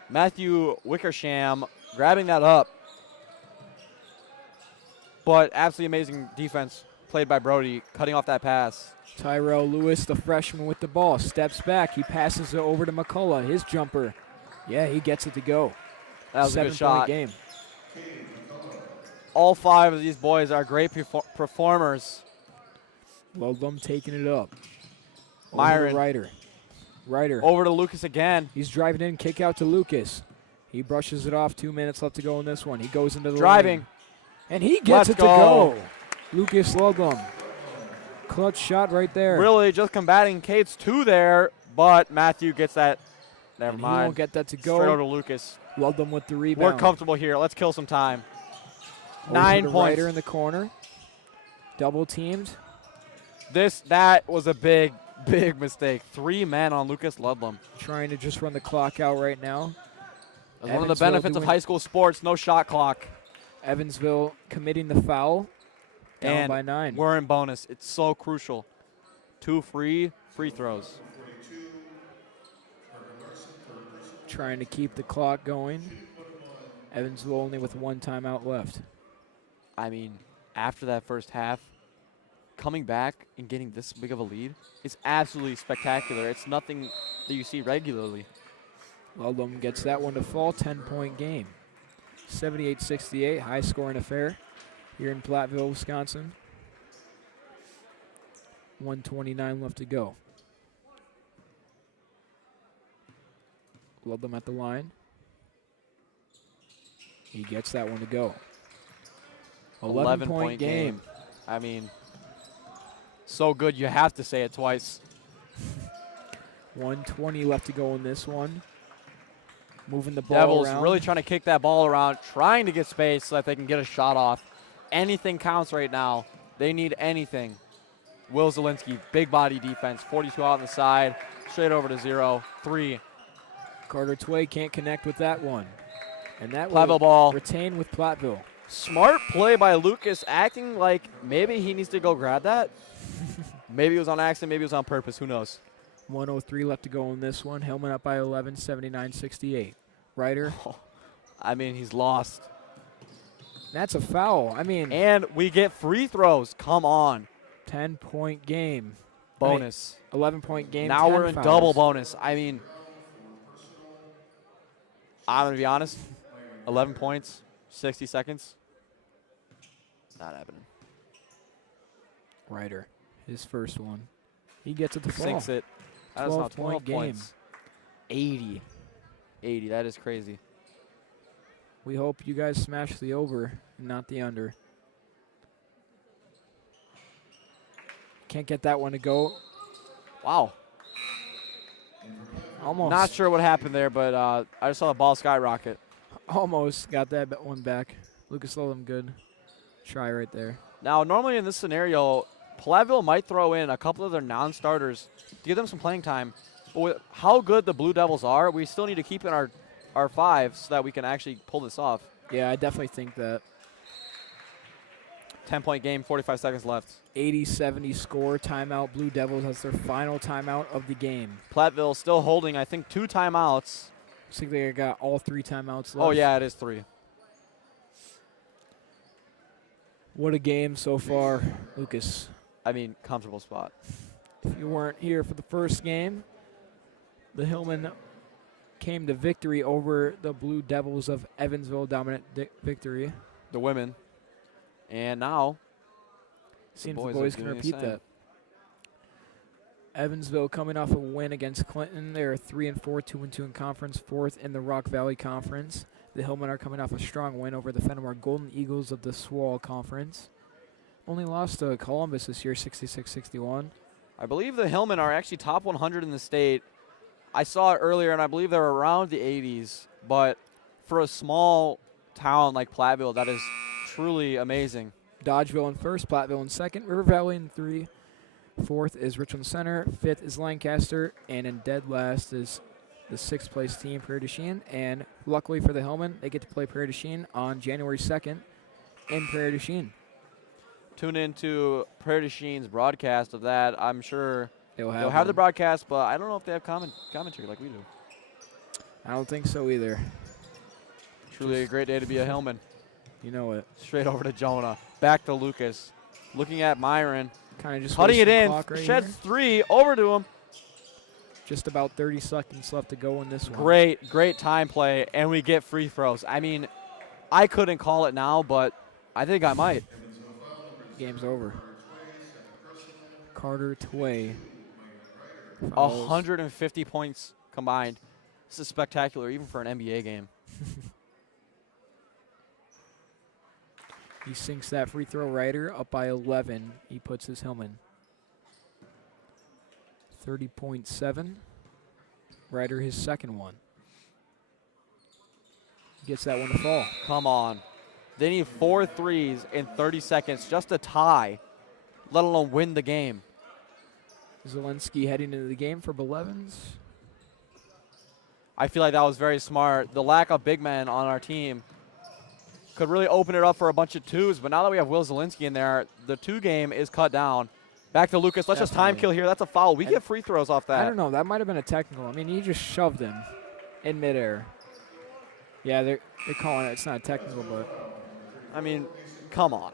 Matthew Wickersham grabbing that up. But absolutely amazing defense played by Brody, cutting off that pass. Tyrell Lewis, the freshman with the ball, steps back. He passes it over to McCullough. His jumper. Yeah, he gets it to go. That was a good shot. 7-point game. All 5 of these boys are great performers. Ludlam taking it up. Myron. Ryder. Over to Lucas again. He's driving in, kick out to Lucas. He brushes it off. 2 minutes left to go in this one. He goes into the driving. lane. And he gets it to go. Lucas Ludlam. Clutch shot right there. Really just combating Cates 2 there, but Matthew gets that. Never mind. He won't get that to go. Straight over to Lucas. Ludlam with the rebound. We're comfortable here. Let's kill some time. Over 9 to points. Ryder in the corner. Double teamed. That was a big mistake. 3 men on Lucas Ludlam. Trying to just run the clock out right now. That's one of the benefits of high school sports, no shot clock. Evansville committing the foul. Down And by 9. we're in bonus. It's so crucial. 2 free throws. Trying to keep the clock going. Evansville only with 1 timeout left. I mean, after that first half, coming back and getting this big of a lead is absolutely spectacular. It's nothing that you see regularly. Ludlam gets that one to fall. 10-point game. 78-68, high scoring affair here in Platteville, Wisconsin. 1:29 left to go. Ludlam at the line. He gets that one to go. 11-point game. I mean, so good you have to say it twice. 1:20 left to go in this one. Moving the ball Devils around. really trying to kick that ball around, trying to get space so that they can get a shot off. Anything counts right now. They need anything. Will Zielinski, big body defense, 42 out on the side, straight over to 0, 3. Carter Tway can't connect with that one. And that Platteville will ball. retain with Platteville. Smart play by Lucas, acting like maybe he needs to go grab that. Maybe it was on accident, maybe it was on purpose, who knows. 1:03 left to go in this one. Hillman up by 11, 79-68. Ryder. I mean, he's lost. That's a foul. I mean, And we get free throws. Come on. 10-point game. Bonus. 11-point game. Now 10 we're in fouls. double bonus. I mean, I'm going to be honest. 11 points, 60 seconds. Not happening. Ryder, his first one. He gets it to fall. Sinks it. That's not 12-point 12 game. points. 80. That is crazy. We hope you guys smash the over and not the under. Can't get that one to go. Wow. Almost. Not sure what happened there, but I just saw the ball skyrocket. Almost got that one back. Lucas Ludlam, good try right there. Now, normally in this scenario, Platteville might throw in a couple of their non-starters to give them some playing time. But with how good the Blue Devils are, we still need to keep in our 5 so that we can actually pull this off. Yeah, I definitely think that. 10-point game, 45 seconds left. 80-70 score. Timeout. Blue Devils has their final timeout of the game. Platteville still holding, I think, 2 timeouts. Looks like they got all 3 timeouts left. Oh, yeah, it is 3. What a game so far, Lucas. I mean, comfortable spot. If you weren't here for the first game, the Hillmen came to victory over the Blue Devils of Evansville, dominant victory. The women. And now, Seems the the boys boys are can doing the repeat same. that. Evansville coming off a win against Clinton. They're 3-4, 2-2 in conference, 4th in the Rock Valley Conference. The Hillmen are coming off a strong win over the Fenimore Golden Eagles of the Swall Conference. Only lost to Columbus this year, 66-61. I believe the Hillmen are actually top 100 in the state. I saw it earlier, and I believe they're around the 80s. But for a small town like Platteville, that is truly amazing. Dodgeville in first, Platteville in second, River Valley in 3. 4th is Richland Center, 5th is Lancaster, and in dead last is the 6th place team, Prairie du Chien. And luckily for the Hillmen, they get to play Prairie du Chien on January 2nd in Prairie du Chien. Tune into Prairie du Chien's broadcast of that. I'm sure They'll they'll have the them. broadcast, but I don't know if they have commentary like we do. I don't think so either. Truly a great day to be a Hillman. You know it. Straight over to Jonah. Back to Lucas. Looking at Myron. Kind of just Cutting it wasting the in. clock right Sheds here. 3. Over to him. Just about 30 seconds left to go in this one. Great time play, and we get free throws. I mean, I couldn't call it now, but I think I might. Game's over. Carter Tway. 150 points combined. This is spectacular, even for an NBA game. He sinks that free throw rider up by 11. He puts his Hillman. 30.7. Ryder his second one. Gets that one to fall. Come on. They need 4 threes in 30 seconds just to tie, let alone win the game. Zelensky heading into the game for Blevins. I feel like that was very smart. The lack of big men on our team could really open it up for a bunch of twos, but now that we have Will Zelensky in there, the 2 game is cut down. Back to Lucas. Let's just time kill here. That's a foul. We get free throws off that. I don't know. That might have been a technical. I mean, he just shoved him in midair. Yeah, they're calling it. It's not technical, but I mean, come on.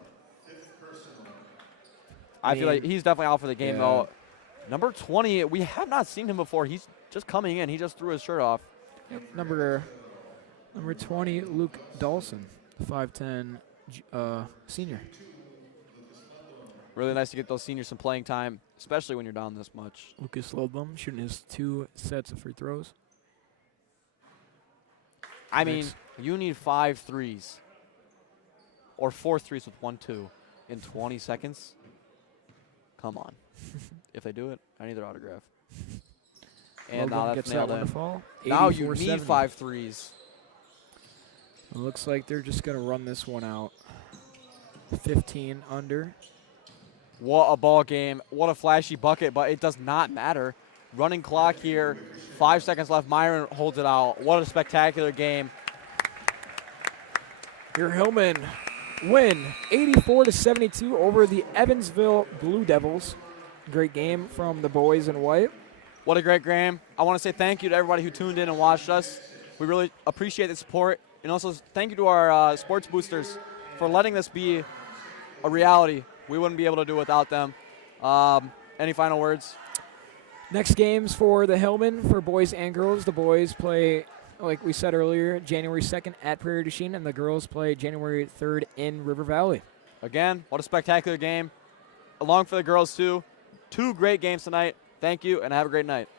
I feel like he's definitely out for the game, though. Number 20, we have not seen him before. He's just coming in. He just threw his shirt off. number 20, Luke Dawson, the 5'10" senior. Really nice to get those seniors some playing time, especially when you're down this much. Lucas Lodblom shooting his 2 sets of free throws. I mean, you need 5 threes or 4 threes with 1-2 in 20 seconds. Come on. If they do it, I need their autograph. And now Lodblom that's gets that nailed one in. to fall. Now you 84-70. need 5 threes. It looks like they're just going to run this one out. 15 under. What a ball game. What a flashy bucket, but it does not matter. Running clock here. 5 seconds left. Myron holds it out. What a spectacular game. Your Hillmen win 84-72 over the Evansville Blue Devils. Great game from the boys in white. What a great game. I want to say thank you to everybody who tuned in and watched us. We really appreciate the support. And also thank you to our sports boosters for letting this be a reality. We wouldn't be able to do it without them. Any final words? Next games for the Hillmen for boys and girls. The boys play, like we said earlier, January 2nd at Prairie du Chien, and the girls play January 3rd in River Valley. Again, what a spectacular game. Along for the girls, too. 2 great games tonight. Thank you, and have a great night.